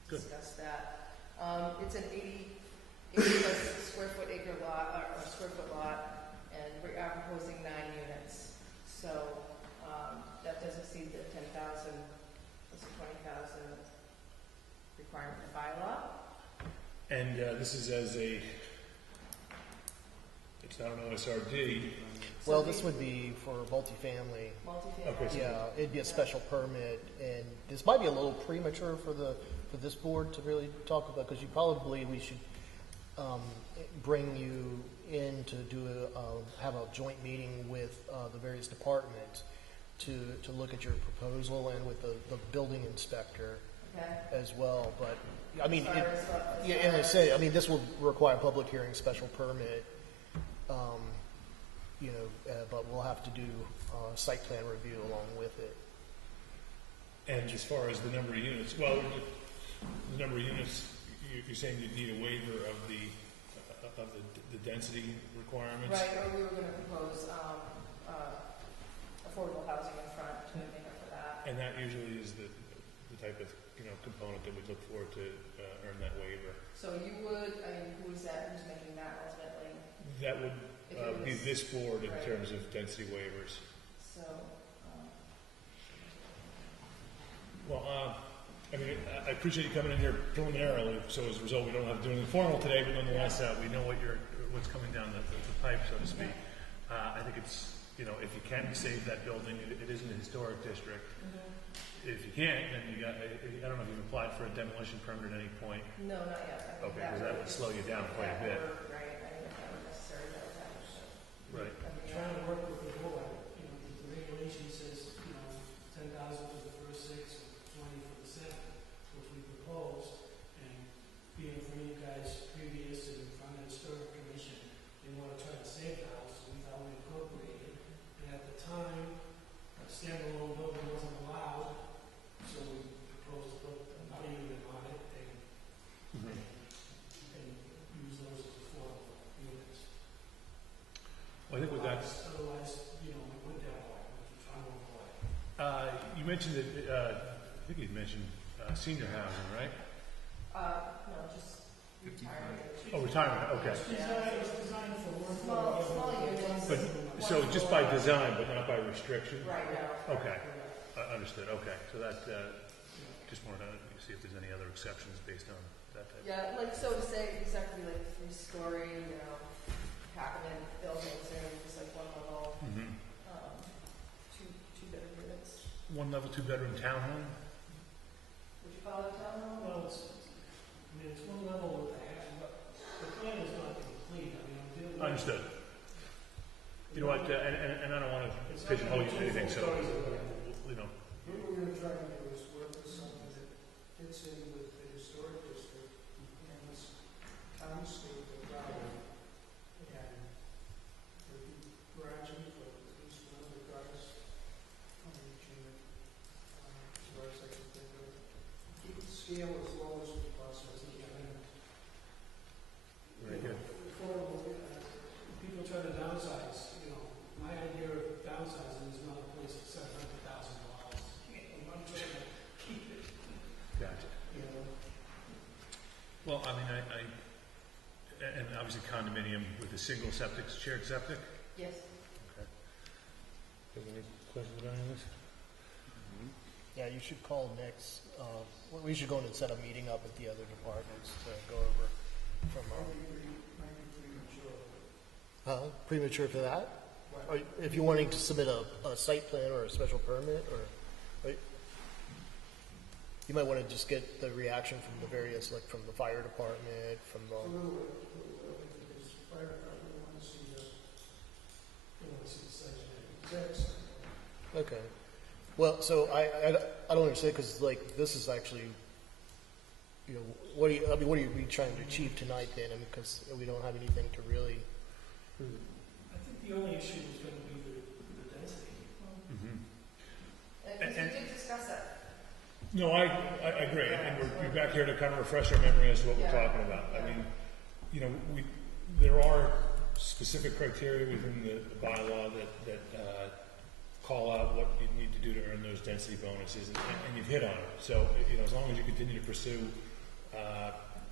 Good. Discuss that. It's an 80 plus square foot acre lot, or square foot lot, and we are proposing 9 units. So, that does exceed the 10,000, it's a 20,000 requirement in bylaw. And this is it's not an OSRD. Well, this would be for multifamily. Multifamily. Okay, so Yeah, it'd be a special permit, and this might be a little premature for this board to really talk about, because we should bring you in to have a joint meeting with the various departments to look at your proposal, and with the building inspector Okay. as well. But I mean, As far as what- yeah, and I say, I mean, this will require a public hearing, special permit. But we'll have to do site plan review along with it. And as far as the number of units, the number of units, you're saying you'd need a waiver of the density requirements? Right, or we were going to propose affordable housing in front to make up for that. And that usually is the type of, component that we'd look for to earn that waiver. So you would, who's making that ultimately? That would If it be was- this board in right. terms of density waivers. So, Well, I appreciate you coming in here preliminarily, so as a result, we don't have to do anything formal today, but nonetheless, we know what's coming down the pipe, so to speak. I think it's, if you can save that building, it is in a historic district. If you can't, then I don't know if you've applied for a demolition permit at any point. no, not yet. I think Okay, because that would slow you down quite a bit. Right, I think if that were necessary, that would happen. Right. Trying to work with the board, the regulation says, 10,000 for the first 6 and 20 for the second, which we proposed, and being from you guys previous and from the historic commission, they want to try to save the house, so we thought we incorporated, and at the time, a standalone building wasn't allowed, so we proposed to put a unit on it and use those as affordable units. Well, I think with that, Otherwise, we went that way, which we're trying to avoid. you mentioned that, I think you'd mentioned senior housing, right? No, just retirement. Oh, retirement, okay. It's designed for working Small units. But, so just by design, but not by restriction? Right now. Okay, understood, okay. So that, just wanted to see if there's any other exceptions based on that type. Yeah, like, so to say, it's not gonna be like 3-story, you know, happening buildings, and just like one level, Mm-hmm. two bedroom units. One level, 2-bedroom townhome? Would you call it a townhome? Well, it's one level with a half, but the plan is not complete, I mean, I'm dealing with. Understood. You know what, and I don't want to pigeonhole you to anything, so, you know, What we're gonna try to do is work with something that fits in with the historic district and this town state of Broward. And we'll be branching for at least one of the guys on each unit, as far as I can think of. Keep the scale as low as we possibly can. very good. Affordable, people try to downsize, you know, my idea of downsizing is not a place at $700,000. I'm trying to keep it, Gotcha. you know. Well, I mean, and obviously condominium with a single septic, shared septic? Yes. Okay. Do you have any questions about any of this? Yeah, you should call next, we should go in and set a meeting up with the other departments to go over from, premature for that? Or if you're wanting to submit a site plan or a special permit, or, you might want to just get the reaction from the various, like from the fire department, from the, Because fire department wants to see the site. okay. Well, so I don't understand, because like, this is actually, you know, what are you be trying to achieve tonight then? I mean, because we don't have anything to really, I think the only issue is going to be the density. And we did discuss that. No, I agree, and we're back here to kind of refresh our memory as to what we're Yeah. talking about. I Yeah. mean, you know, there are specific criteria within the bylaw that call out what you need to do to earn those density bonuses, and you've hit on it. So, you know, as long as you continue to pursue,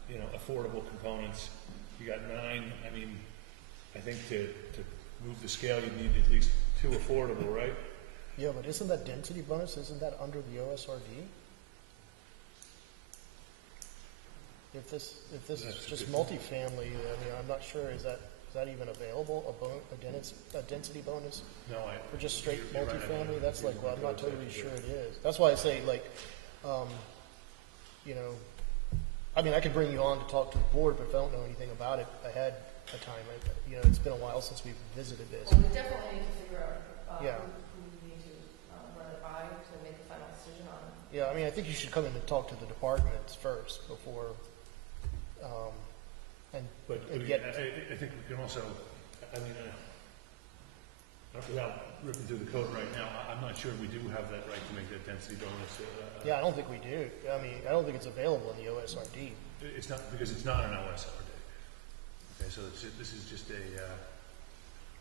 you know, affordable components, you got 9, I mean, I think to move the scale, you need at least 2 affordable, right? yeah, but isn't that density bonus, isn't that under the OSRD? If this That's is a just good- multifamily, I mean, I'm not sure, is that even available, a density bonus? No, For just straight you're right, I multifamily, don't- that's like, well, I'm not you're totally right. sure it is. That's why I say, like, you know, I mean, I could bring you on to talk to the board, but if I don't know anything about it ahead of time, you know, it's been a while since we've visited this. Well, we definitely need to figure out, Yeah. who we need to, run it by to make the final decision on. Yeah, I mean, I think you should come in and talk to the departments first before, But and get, I think we can also, I mean, without ripping through the code right now, I'm not sure we do have that right to make that density bonus. yeah, I don't think we do. I mean, I don't think it's available in the OSRD. It's not, because it's not an OSRD. Okay, so this is just a,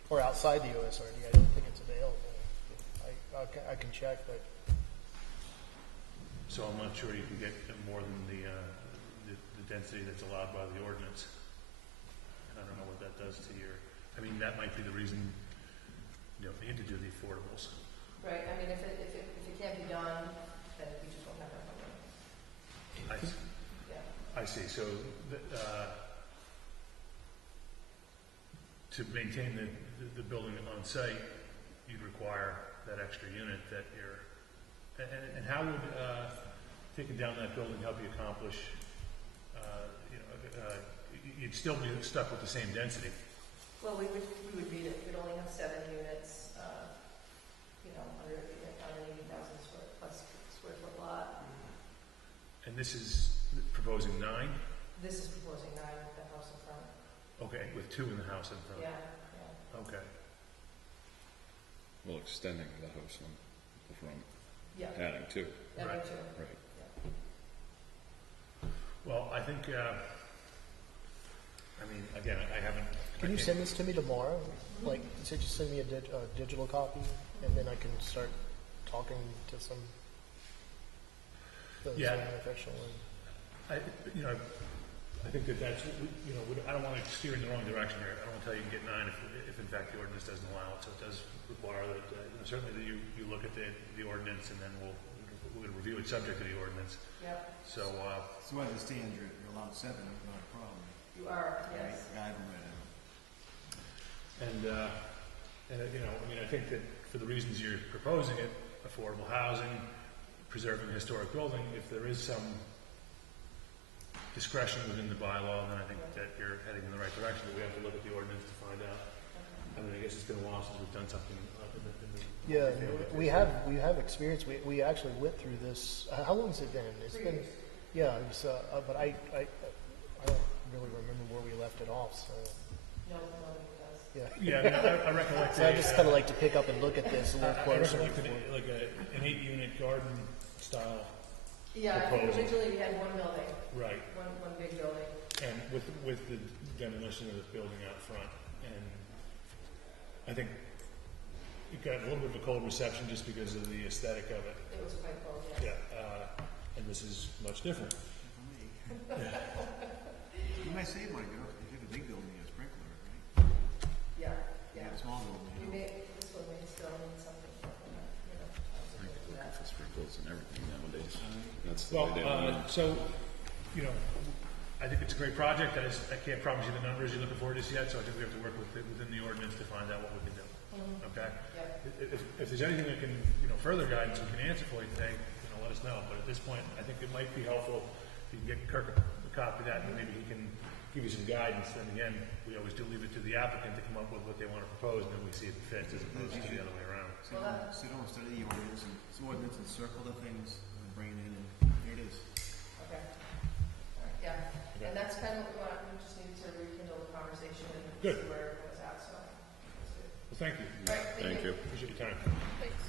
Or outside the OSRD, I don't think it's available. I can check, but, so I'm not sure you can get more than the density that's allowed by the ordinance. And I don't know what that does to your, I mean, that might be the reason, you know, you need to do the affordables. Right, I mean, if it can't be done, then we just won't have enough money. Yeah. I see, so, to maintain the building on site, you'd require that extra unit that you're, and how would, taking down that building help you accomplish, you know, you'd still be stuck with the same density. Well, we would read it, we'd only have 7 units, you know, under an 80,000 square foot lot. And this is proposing 9? This is proposing 9 with the house in front. Okay, with 2 in the house in front? Yeah, yeah. Okay. Well, extending the house on the front, Yeah, adding 2. that Right. way too. Right. Well, I think, I mean, again, I haven't. can you send this to me tomorrow? Like, so just send me a digital copy, and then I can start talking to some, Yeah. official. You know, I think that's, you know, I don't want to steer in the wrong direction here. I don't want to tell you you can get 9 if in fact the ordinance doesn't allow it. So it does require that, you know, certainly that you look at the ordinance, and then we're going to review it subject to the ordinance. Yep. So as it stands, you're allowed 7, not a problem. You are, yes. I haven't read it. And you know, I mean, I think that for the reasons you're proposing it, affordable housing, preserving a historic building, if there is some discretion within the bylaw, then I think that you're heading in the right direction, but we have to look at the ordinance to find out. I mean, I guess it's been a while since we've done something Yeah, we have experience. We actually went through this. How long has it been? It's been, yeah. It was, but I don't really remember where we left it off. So No, it does. yeah. Yeah, I mean, I recollect. So I just kind of like to pick up and look at this a little I closer. recollect like an 8-unit garden style. Yeah, I think Proposal. originally we had one building, Right. one big building. And with the demolition of this building out front, and I think it got a little bit of a cold reception just because of the aesthetic of it. It was quite cold, yes. Yeah, and this is much different. You might save money, you know, if you have a big building, you have a sprinkler, right? Yeah, You yeah. have a small building, We you know. may, this one may still need something, you know. I could look for sprinkles and everything nowadays. That's the Well, way they want it. so, you know, I think it's a great project. I can't promise you the numbers you're looking for just yet, so I think we have to work within the ordinance to find out what we can do. Okay? Yep. If there's anything that can, you know, further guidance we can answer for you today, you know, let us know. But at this point, I think it might be helpful if you can get Kirk a copy of that, and maybe he can give you some guidance. Then again, we always do leave it to the applicant to come up with what they want to propose, and then we see if it fits, as opposed to the other way around. So you don't study the ordinance and circle the things and bring it in, and here it is. Okay. All right, yeah, and that's kind of what we just need to rekindle the conversation and Good. see where it was at, so. That's good. Well, thank you. All right, Thank you. Appreciate your time. Thanks.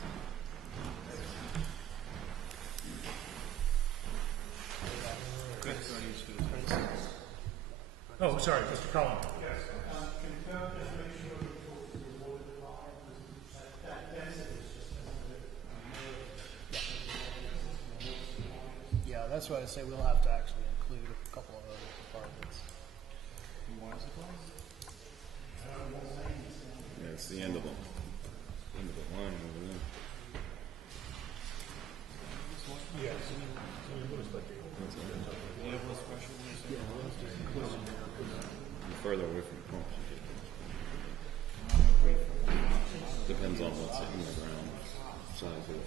Oh, sorry, Mr. Cullen. Yeah, that's why I say we'll have to actually include a couple of other departments. Yeah, it's the end of the line over there. Yes. You're further away from the pump. Depends on what's in the ground, size of it.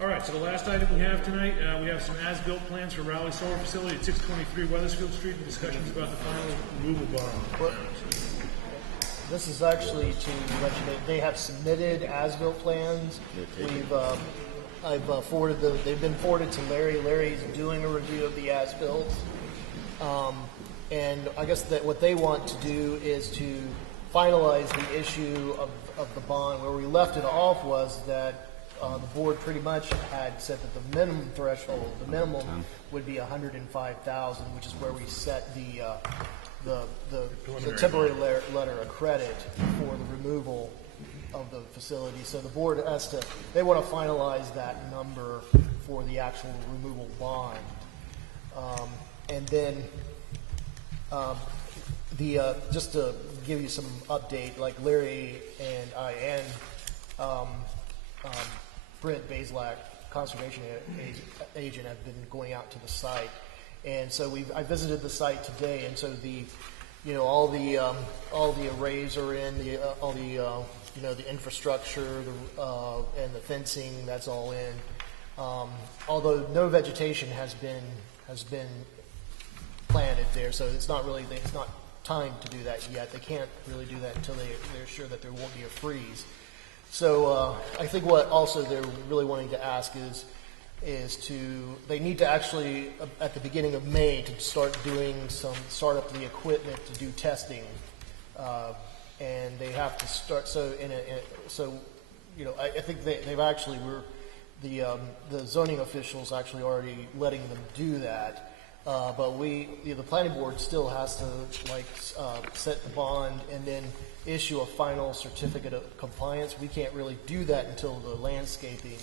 All right, so the last item we have tonight, we have some as-built plans for Raleigh Solar Facility at 623 Weathersfield Street, and discussions about the final removal bond. This is actually to let you know, they have submitted as-built plans. I've forwarded they've been forwarded to Larry. Larry's doing a review of the as-built. And I guess that what they want to do is to finalize the issue of the bond. Where we left it off was that the board pretty much had said that the minimum threshold, the minimum would be $105,000, which is where we set the temporary letter of credit for the removal of the facility. So the board they want to finalize that number for the actual removal bond. And then just to give you some update, like Larry and I and Brent Bazelak, conservation agent, have been going out to the site. And so I visited the site today, and so all the arrays are in, the infrastructure, and the fencing, that's all in. Although no vegetation has been planted there, so it's not time to do that yet. They can't really do that until they're sure that there won't be a freeze. So I think what also they're really wanting to ask is they need to actually, at the beginning of May, to start up the equipment to do testing, and they have to start. I think they've actually the zoning officials actually already letting them do that, but the planning board still has to set the bond and then issue a final certificate of compliance. We can't really do that until the landscaping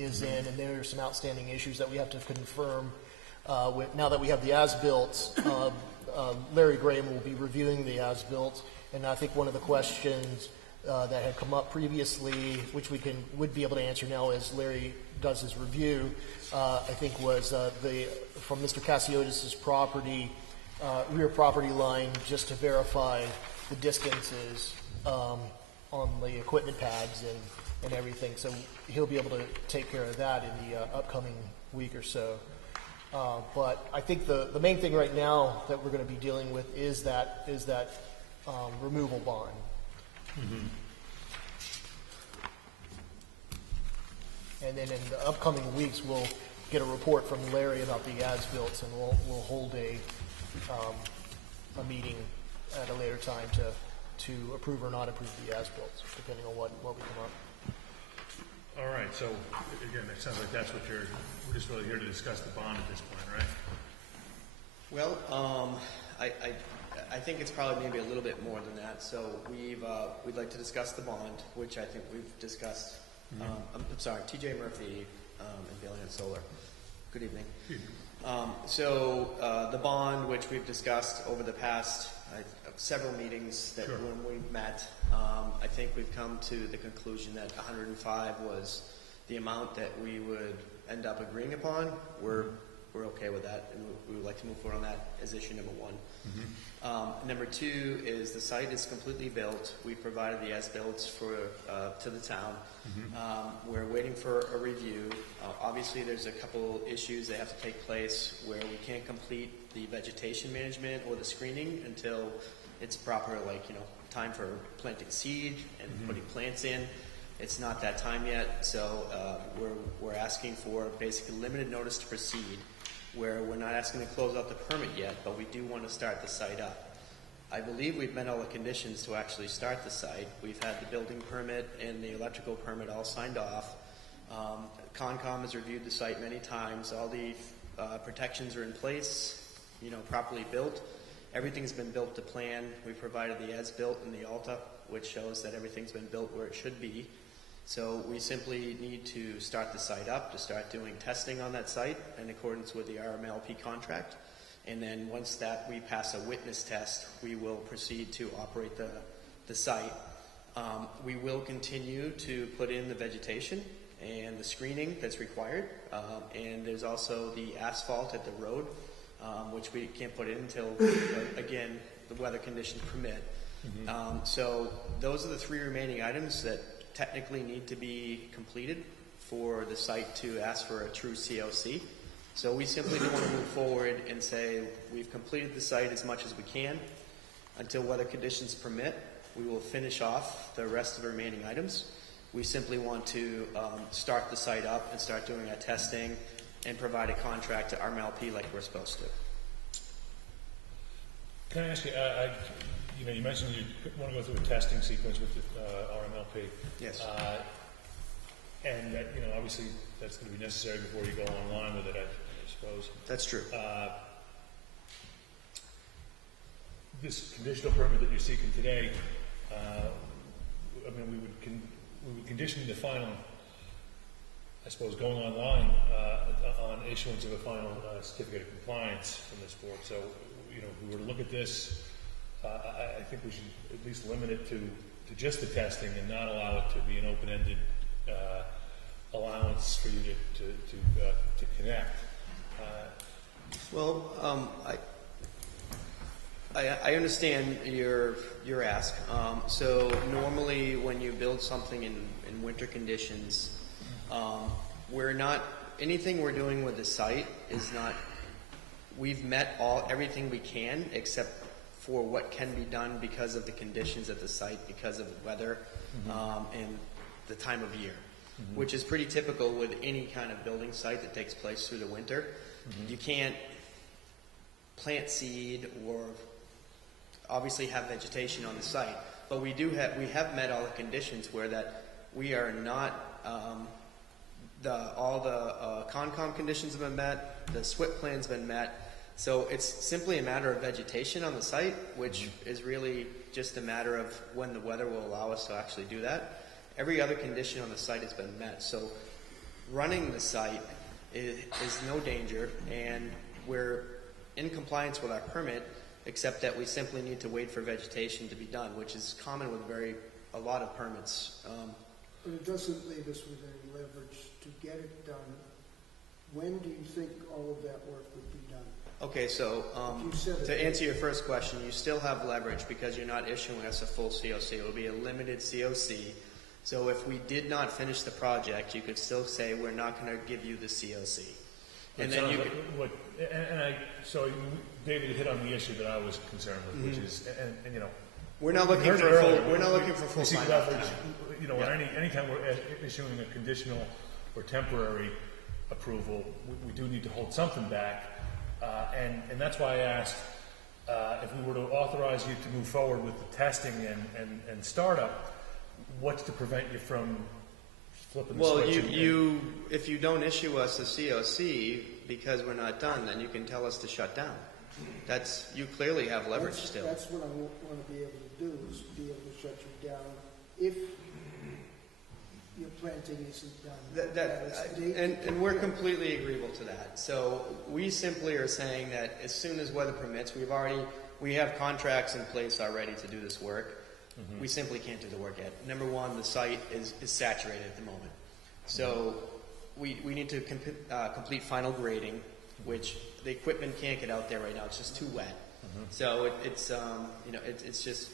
is in, and there are some outstanding issues that we have to confirm. Now that we have the as-built, Larry Graham will be reviewing the as-built, and I think one of the questions that had come up previously, which we would be able to answer now as Larry does his review, I think was from Mr. Cassiotis' property, rear property line, just to verify the distances on the equipment pads and everything. So he'll be able to take care of that in the upcoming week or so. But I think the main thing right now that we're going to be dealing with is that removal bond. Mm-hmm. And then in the upcoming weeks, we'll get a report from Larry about the as-built, and we'll hold a meeting at a later time to approve or not approve the as-built, depending on what we come up. All right, so again, it sounds like that's what we're just really here to discuss the bond at this point, right? Well, I think it's probably maybe a little bit more than that. So we'd like to discuss the bond, which I think we've discussed. I'm sorry, TJ Murphy and Billion Solar. Good evening. So the bond, which we've discussed over the past several meetings that when we've met, I think we've come to the conclusion that 105 was the amount that we would end up agreeing upon. We're okay with that, and we would like to move forward on that as issue number one. Number two is the site is completely built. We provided the as-built to the town. We're waiting for a review. Obviously, there's a couple issues that have to take place where we can't complete the vegetation management or the screening until it's proper, time for planting seed and putting plants in. It's not that time yet, so we're asking for basically limited notice to proceed, where we're not asking to close out the permit yet, but we do want to start the site up. I believe we've met all the conditions to actually start the site. We've had the building permit and the electrical permit all signed off. Concom has reviewed the site many times. All the protections are in place, properly built. Everything's been built to plan. We provided the as-built and the ALTA, which shows that everything's been built where it should be. So we simply need to start the site up, to start doing testing on that site in accordance with the RMLP contract. And then once that we pass a witness test, we will proceed to operate the site. We will continue to put in the vegetation and the screening that's required. And there's also the asphalt at the road, which we can't put in until, again, the weather conditions permit. So those are the three remaining items that technically need to be completed for the site to ask for a true COC. So we simply don't want to move forward and say we've completed the site as much as we can. Until weather conditions permit, we will finish off the rest of the remaining items. We simply want to start the site up and start doing our testing and provide a contract to RMLP like we're supposed to. Can I ask you, you mentioned you want to go through a testing sequence with the RMLP. Yes. And that, obviously that's going to be necessary before you go online with it, I suppose. That's true. This conditional permit that you're seeking today, we would condition the final, I suppose, going online on issuance of a final certificate of compliance from this board. So, if we were to look at this, I think we should at least limit it to just the testing and not allow it to be an open-ended allowance for you to connect. I understand your ask. So normally when you build something in winter conditions, anything we're doing with the site is not, we've met everything we can except for what can be done because of the conditions at the site, because of the weather and the time of year, which is pretty typical with any kind of building site that takes place through the winter. You can't plant seed or obviously have vegetation on the site, but we have met all the conditions where that we are not all the Concom conditions have been met, the SWIP plan's been met. So it's simply a matter of vegetation on the site, which is really just a matter of when the weather will allow us to actually do that. Every other condition on the site has been met. So running the site is no danger, and we're in compliance with our permit, except that we simply need to wait for vegetation to be done, which is common with a lot of permits. But it doesn't leave us with any leverage to get it done. When do you think all of that work would be done? Okay, so You said it. to answer your first question, you still have leverage because you're not issuing us a full COC. It will be a limited COC. So if we did not finish the project, you could still say we're not going to give you the COC. And then you could, So David hit on the issue that I was concerned with, which is, and you know, we're not looking heard for it full. earlier. We're not looking for full we see sign leverage, off. you know, anytime we're issuing a conditional or temporary approval, we do need to hold something back, and that's why I asked if we were to authorize you to move forward with the testing and startup, what's to prevent you from flipping the Well, switch? if you don't issue us a COC because we're not done, then you can tell us to shut down. You clearly have leverage still. That's what I want to be able to do, is be able to shut you down if your planting isn't done. And we're completely agreeable to that. So we simply are saying that as soon as weather permits, we have contracts in place already to do this work. We simply can't do the work yet. Number one, the site is saturated at the moment. So we need to complete final grading, which the equipment can't get out there right now. It's just too wet. So it's just,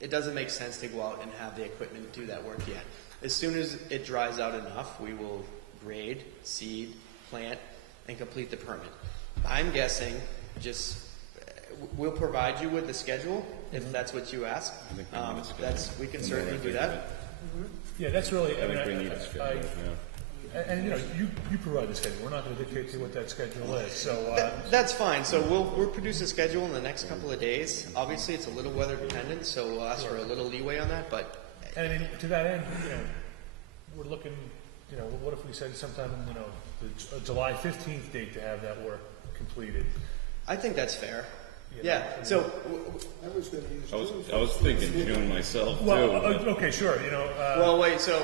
it doesn't make sense to go out and have the equipment do that work yet. As soon as it dries out enough, we will grade, seed, plant, and complete the permit. I'm guessing we'll provide you with the schedule if that's what you ask. We can certainly do that. Yeah, that's really. I think we need a schedule, And you know, you provide the schedule. We're not going to dictate to you what that schedule is. So That's fine. So we'll produce a schedule in the next couple of days. Obviously, it's a little weather dependent, so we'll ask for a little leeway on that. But and I mean, to that end, you know, we're looking. You know, what if we said sometime, you know, the July 15th date to have that work completed? I think that's fair. You know, So I was going to use I was thinking June myself too. well, okay, sure. You know. well, wait. So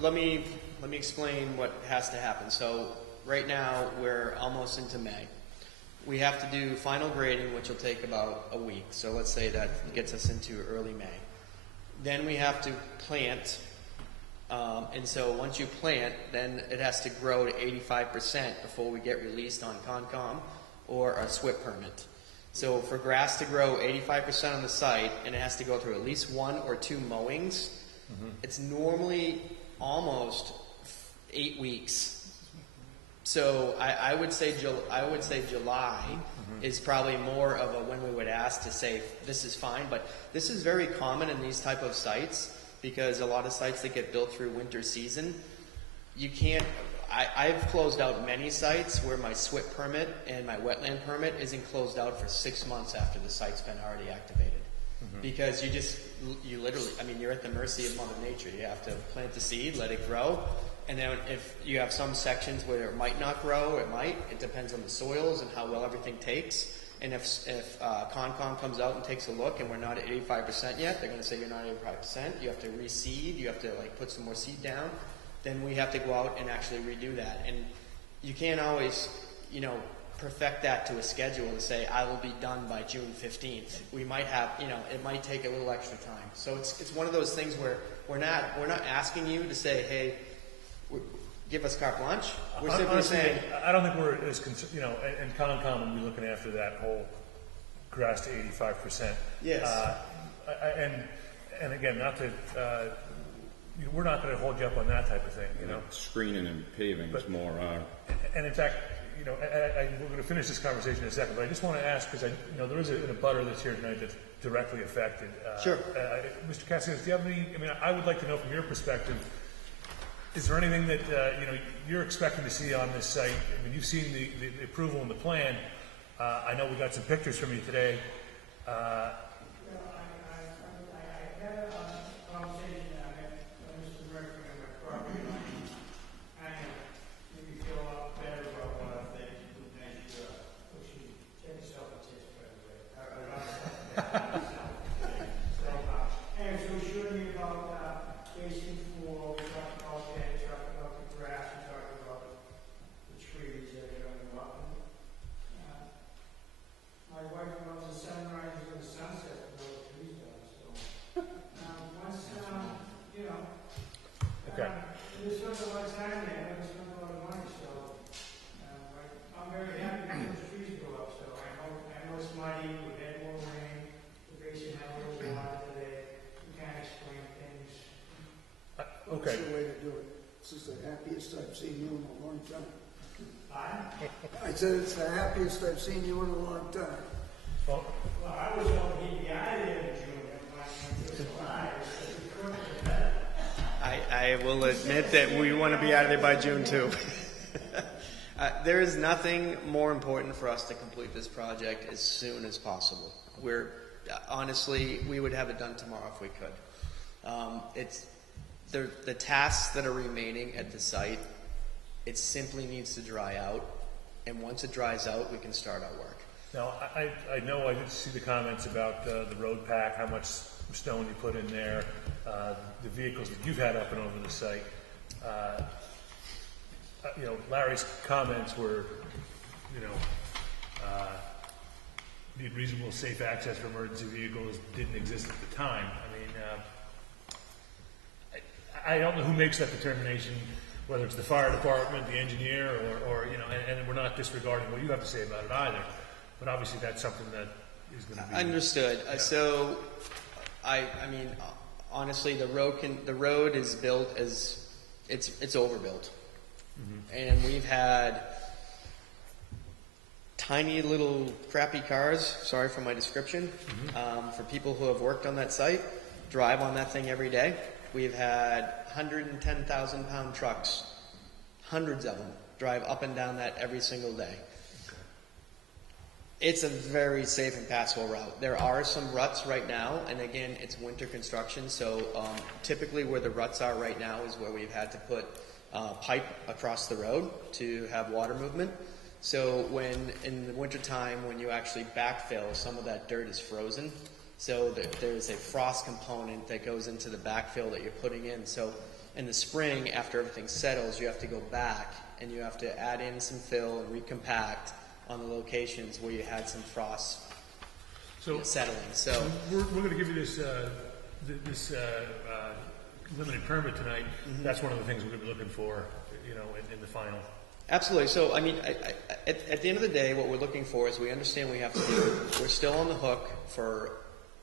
let me explain what has to happen. So right now we're almost into May. We have to do final grading, which will take about a week. So let's say that gets us into early May. Then we have to plant. And so once you plant, then it has to grow to 85% before we get released on Concom or a SWIP permit. So for grass to grow 85% on the site, and it has to go through at least 1 or 2 mowings, it's normally almost 8 weeks. So I would say July is probably more of a when we would ask to say this is fine, but this is very common in these type of sites because a lot of sites that get built through winter season, you can't. I've closed out many sites where my SWIP permit and my wetland permit isn't closed out for 6 months after the site's been already activated. Because you literally, I mean, you're at the mercy of Mother Nature. You have to plant the seed, let it grow, and then if you have some sections where it might not grow, it depends on the soils and how well everything takes. And if Concom comes out and takes a look and we're not at 85% yet, they're going to say you're not at 85%. You have to reseed. You have to put some more seed down. Then we have to go out and actually redo that. And you can't always, perfect that to a schedule and say, I will be done by June 15th. We might have, it might take a little extra time. So it's one of those things where we're not asking you to say, hey, give us carte blanche. We're simply honestly, saying, I don't think we're as concerned, and Concom will be looking after that whole grass to 85%. Yes. And again, not to, we're not going to hold you up on that type of thing, Screening and paving is more And in fact, we're going to finish this conversation in a second, but I just want to ask, because there is a butter that's here tonight that's directly affected. Sure. Mr. Cassius, do you have any, I would like to know from your perspective, is there anything that, you're expecting to see on this site? I mean, you've seen the approval and the plan. I know we got some pictures from you today. I had a conversation with Mr. Murphy on my property line, and made me feel a lot better about what I think you can do. We should take yourself a test, by the way. And so showing me about basing for, we talked about that, talked about the I've seen you in a long time. I said it's the happiest I've seen you in a long time. Well, I was going to be out of there in June, I will admit that we want to be out of there by June too. There is nothing more important for us to complete this project as soon as possible. Honestly, we would have it done tomorrow if we could. It's the tasks that are remaining at the site. It simply needs to dry out, and once it dries out, we can start our work. Now, I know I did see the comments about the road pack, how much stone you put in there, the vehicles that you've had up and over the site. You know, Larry's comments were, you know, the reasonable safe access for emergency vehicles didn't exist at the time. I mean, I don't know who makes that determination, whether it's the fire department, the engineer, or you know, and we're not disregarding what you have to say about it either. But obviously, that's something that is going to be Understood. Yeah. So, I mean, honestly, the road is built as it's overbuilt, and we've had tiny little crappy cars. Sorry for my description. For people who have worked on that site, drive on that thing every day. We've had 110,000 pound trucks, hundreds of them, drive up and down that every single day. It's a very safe and passable route. There are some ruts right now, and again, it's winter construction, so typically where the ruts are right now is where we've had to put pipe across the road to have water movement. So when in the wintertime, when you actually backfill, some of that dirt is frozen. So there's a frost component that goes into the backfill that you're putting in. So in the spring, after everything settles, you have to go back and you have to add in some fill and recompact on the locations where you had some frost settling. So we're going to give you this limited permit tonight. That's one of the things we're going to be looking for, you know, in the final. Absolutely. So, I mean, at the end of the day, what we're looking for is we understand we have to do. We're still on the hook for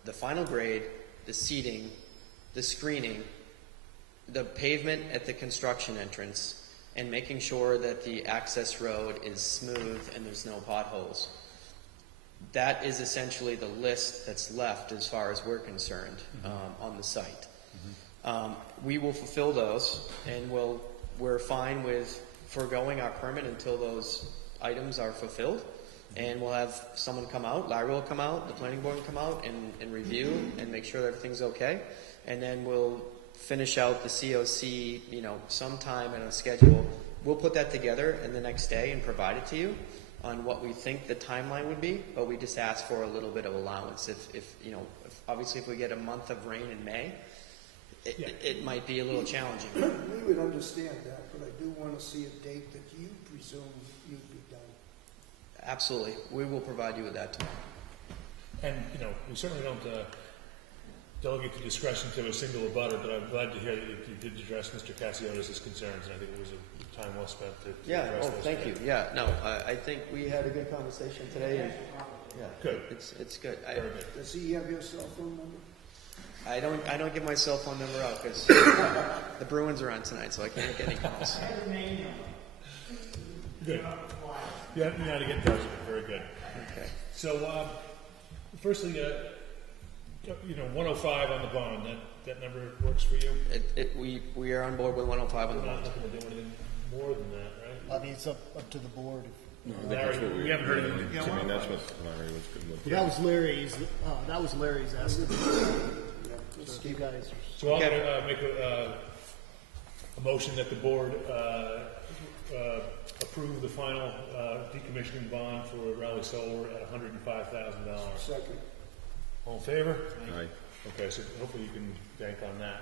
the final grade, the seating, the screening, the pavement at the construction entrance, and making sure that the access road is smooth and there's no potholes. That is essentially the list that's left as far as we're concerned on the site. We will fulfill those, and we're fine with foregoing our permit until those items are fulfilled. And we'll have someone come out, Larry will come out, the planning board will come out and review and make sure that everything's okay. And then we'll finish out the COC, you know, sometime in a schedule. We'll put that together in the next day and provide it to you on what we think the timeline would be, but we just ask for a little bit of allowance. If you know, obviously if we get a month of rain in May, it might be a little challenging. We would understand that, but I do want to see a date that you presume you'd be done. Absolutely. We will provide you with that tomorrow. And, you know, we certainly don't delegate the discretion to a single abutter, but I'm glad to hear that you did address Mr. Cassiotis' concerns, and I think it was a time well spent to address those. Thank you. Yeah, no, I think we had a good conversation today. And, Good. It's good. Very good. Does he have your cell phone number? I don't give my cell phone number out because the Bruins are on tonight, so I can't make any calls. Good. Yeah, you know how to get in touch with him. Very good. Okay. So, firstly, you know, 105 on the bond, that number works for you? We are on board with 105 on the We're not bond. looking to do anything more than that, right? I mean, it's up to the board. Larry, we haven't heard anything. I mean, that's what Larry was good with. That was Larry's estimate. So you guys. So I'm going to make a motion that the board approve the final decommissioning bond for Raleigh Solar at $105,000. Second. All in favor? Aye. Okay, so hopefully you can bank on that.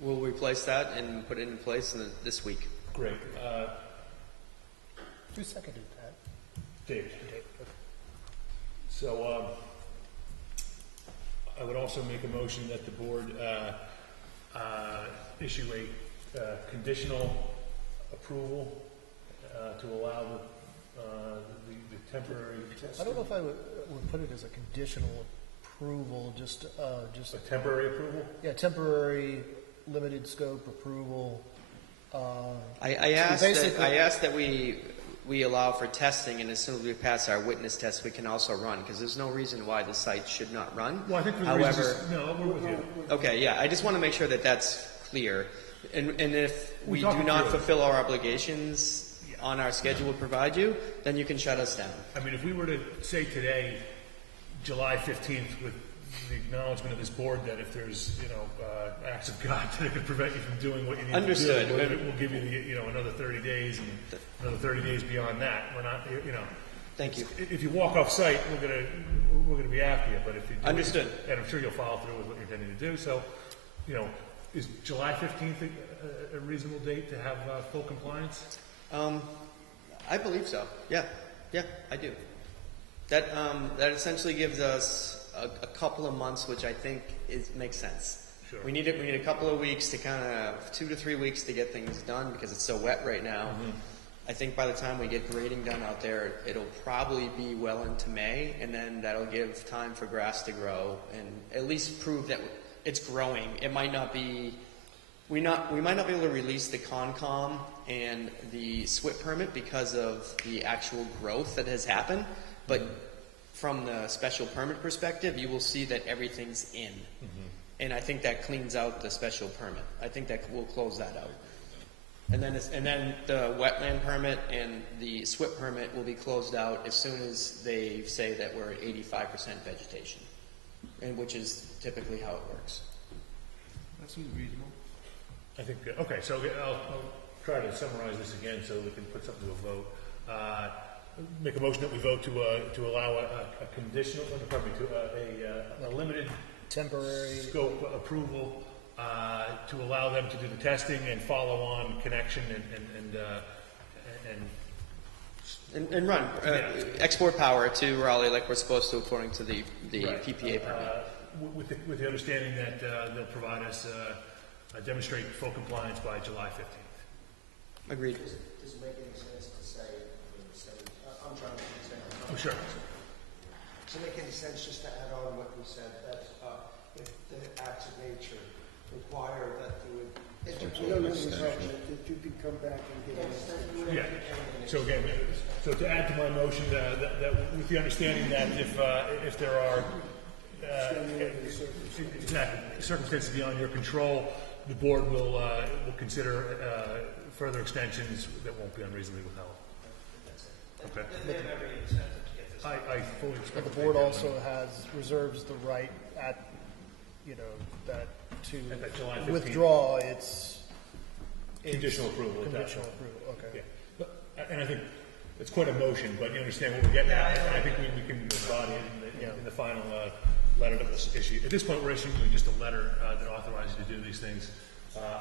We'll replace that and put it in place this week. Great. Who seconded that? Dave. So I would also make a motion that the board issue a conditional approval to allow the temporary. I don't know if I would put it as a conditional approval, just A temporary approval? yeah, temporary limited scope approval I asked basically- that we allow for testing, and as soon as we pass our witness test, we can also run, because there's no reason why the site should not run. Well, I think for the However, reasons, no, we're with you. okay, yeah, I just want to make sure that that's clear. And if we talked do it not through. fulfill our obligations on our schedule to provide you, then you can shut us down. I mean, if we were to say today, July 15th, with the acknowledgement of this board that if there's, acts of God that could prevent you from doing what you need Understood. to do, we'll give you another 30 days and another 30 days beyond that. We're not, Thank you. If you walk off site, we're gonna be after you, but if you do, Understood. and I'm sure you'll follow through with what you're intending to do, so, is July 15th a reasonable date to have full compliance? I believe so. Yeah, I do. That essentially gives us a couple of months, which I think makes sense. Sure. We need a couple of weeks to 2 to 3 weeks to get things done because it's so wet right now. Mm-hmm. I think by the time we get grading done out there, it'll probably be well into May, and then that'll give time for grass to grow and at least prove that it's growing. It might not be. We might not be able to release the Concom and the SWIP permit because of the actual growth that has happened, but from the special permit perspective, you will see that everything's in. Mm-hmm. And I think that cleans out the special permit. I think that we'll close that out. And then the wetland permit and the SWIP permit will be closed out as soon as they say that we're at 85% vegetation, and which is typically how it works. That seems reasonable. I think, okay, so I'll try to summarize this again so we can put something to a vote. Make a motion that we vote to allow a conditional, a limited Temporary. scope approval to allow them to do the testing and follow on connection And run export power to Raleigh like we're supposed to according to the Right. PPA permit. with the understanding that they'll provide us demonstrate full compliance by July 15th. Agreed. Does it make any sense to say, I'm trying to understand. Oh, sure. Does it make any sense just to add on what you said, that if the acts of nature require that you would You don't have any problem that you can come back and get it. Yeah. So again, to add to my motion, that with the understanding that if there are circumstances beyond your control, the board will consider further extensions that won't be unreasonably withheld. Okay. They have every incentive to get this. I fully But expect. the board also reserves the right that to At that July 15th. withdraw its Conditional approval at that Conditional point. approval, okay. Yeah. And I think it's quite a motion, but you understand what we're getting at, and I think we can embody it in the final letter that was issued. At this point, we're issuing you just a letter that authorizes you to do these things.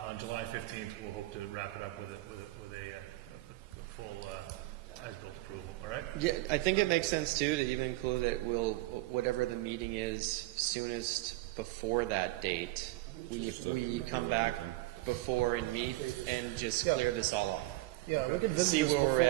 On July 15th, we'll hope to wrap it up with a full as-built approval, all right? Yeah, I think it makes sense too to even include that whatever the meeting is soonest before that date, we come back before and meet and just clear this all off. Yeah, we can visit See this where we're before-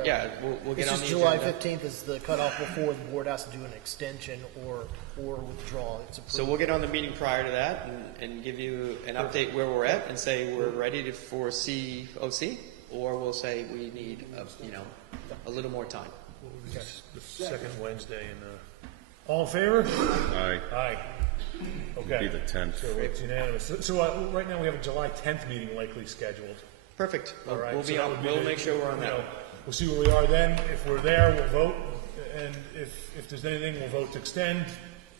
at. Yeah, we'll get It's on just the July agenda. 15th is the cutoff before the board has to do an extension or withdraw its approval. So we'll get on the meeting prior to that and give you an update where we're at and say we're ready for COC, or we'll say we need a little more time. The second Wednesday in all in favor? Aye. Aye. Okay. Be the 10th. So it's unanimous. So right now we have a July 10th meeting likely scheduled. Perfect. All right. We'll so be that on. would be We'll make sure we're on that. We'll see where we are then. If we're there, we'll vote. And if there's anything, we'll vote to extend.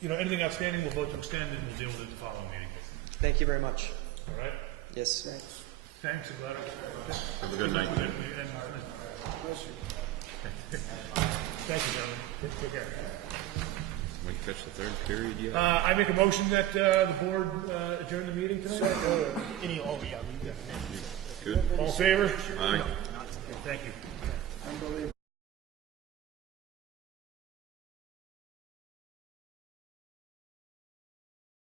Anything outstanding, we'll vote to extend, and we'll deal with it the following meeting. Thank you very much. All right? Yes. Thanks. I'm glad. Have a good night. Thank you, gentlemen. Take care. We catch the third period yet? I make a motion that the board adjourn the meeting tonight. Good? All in favor? Aye. Thank you. Unbelievable.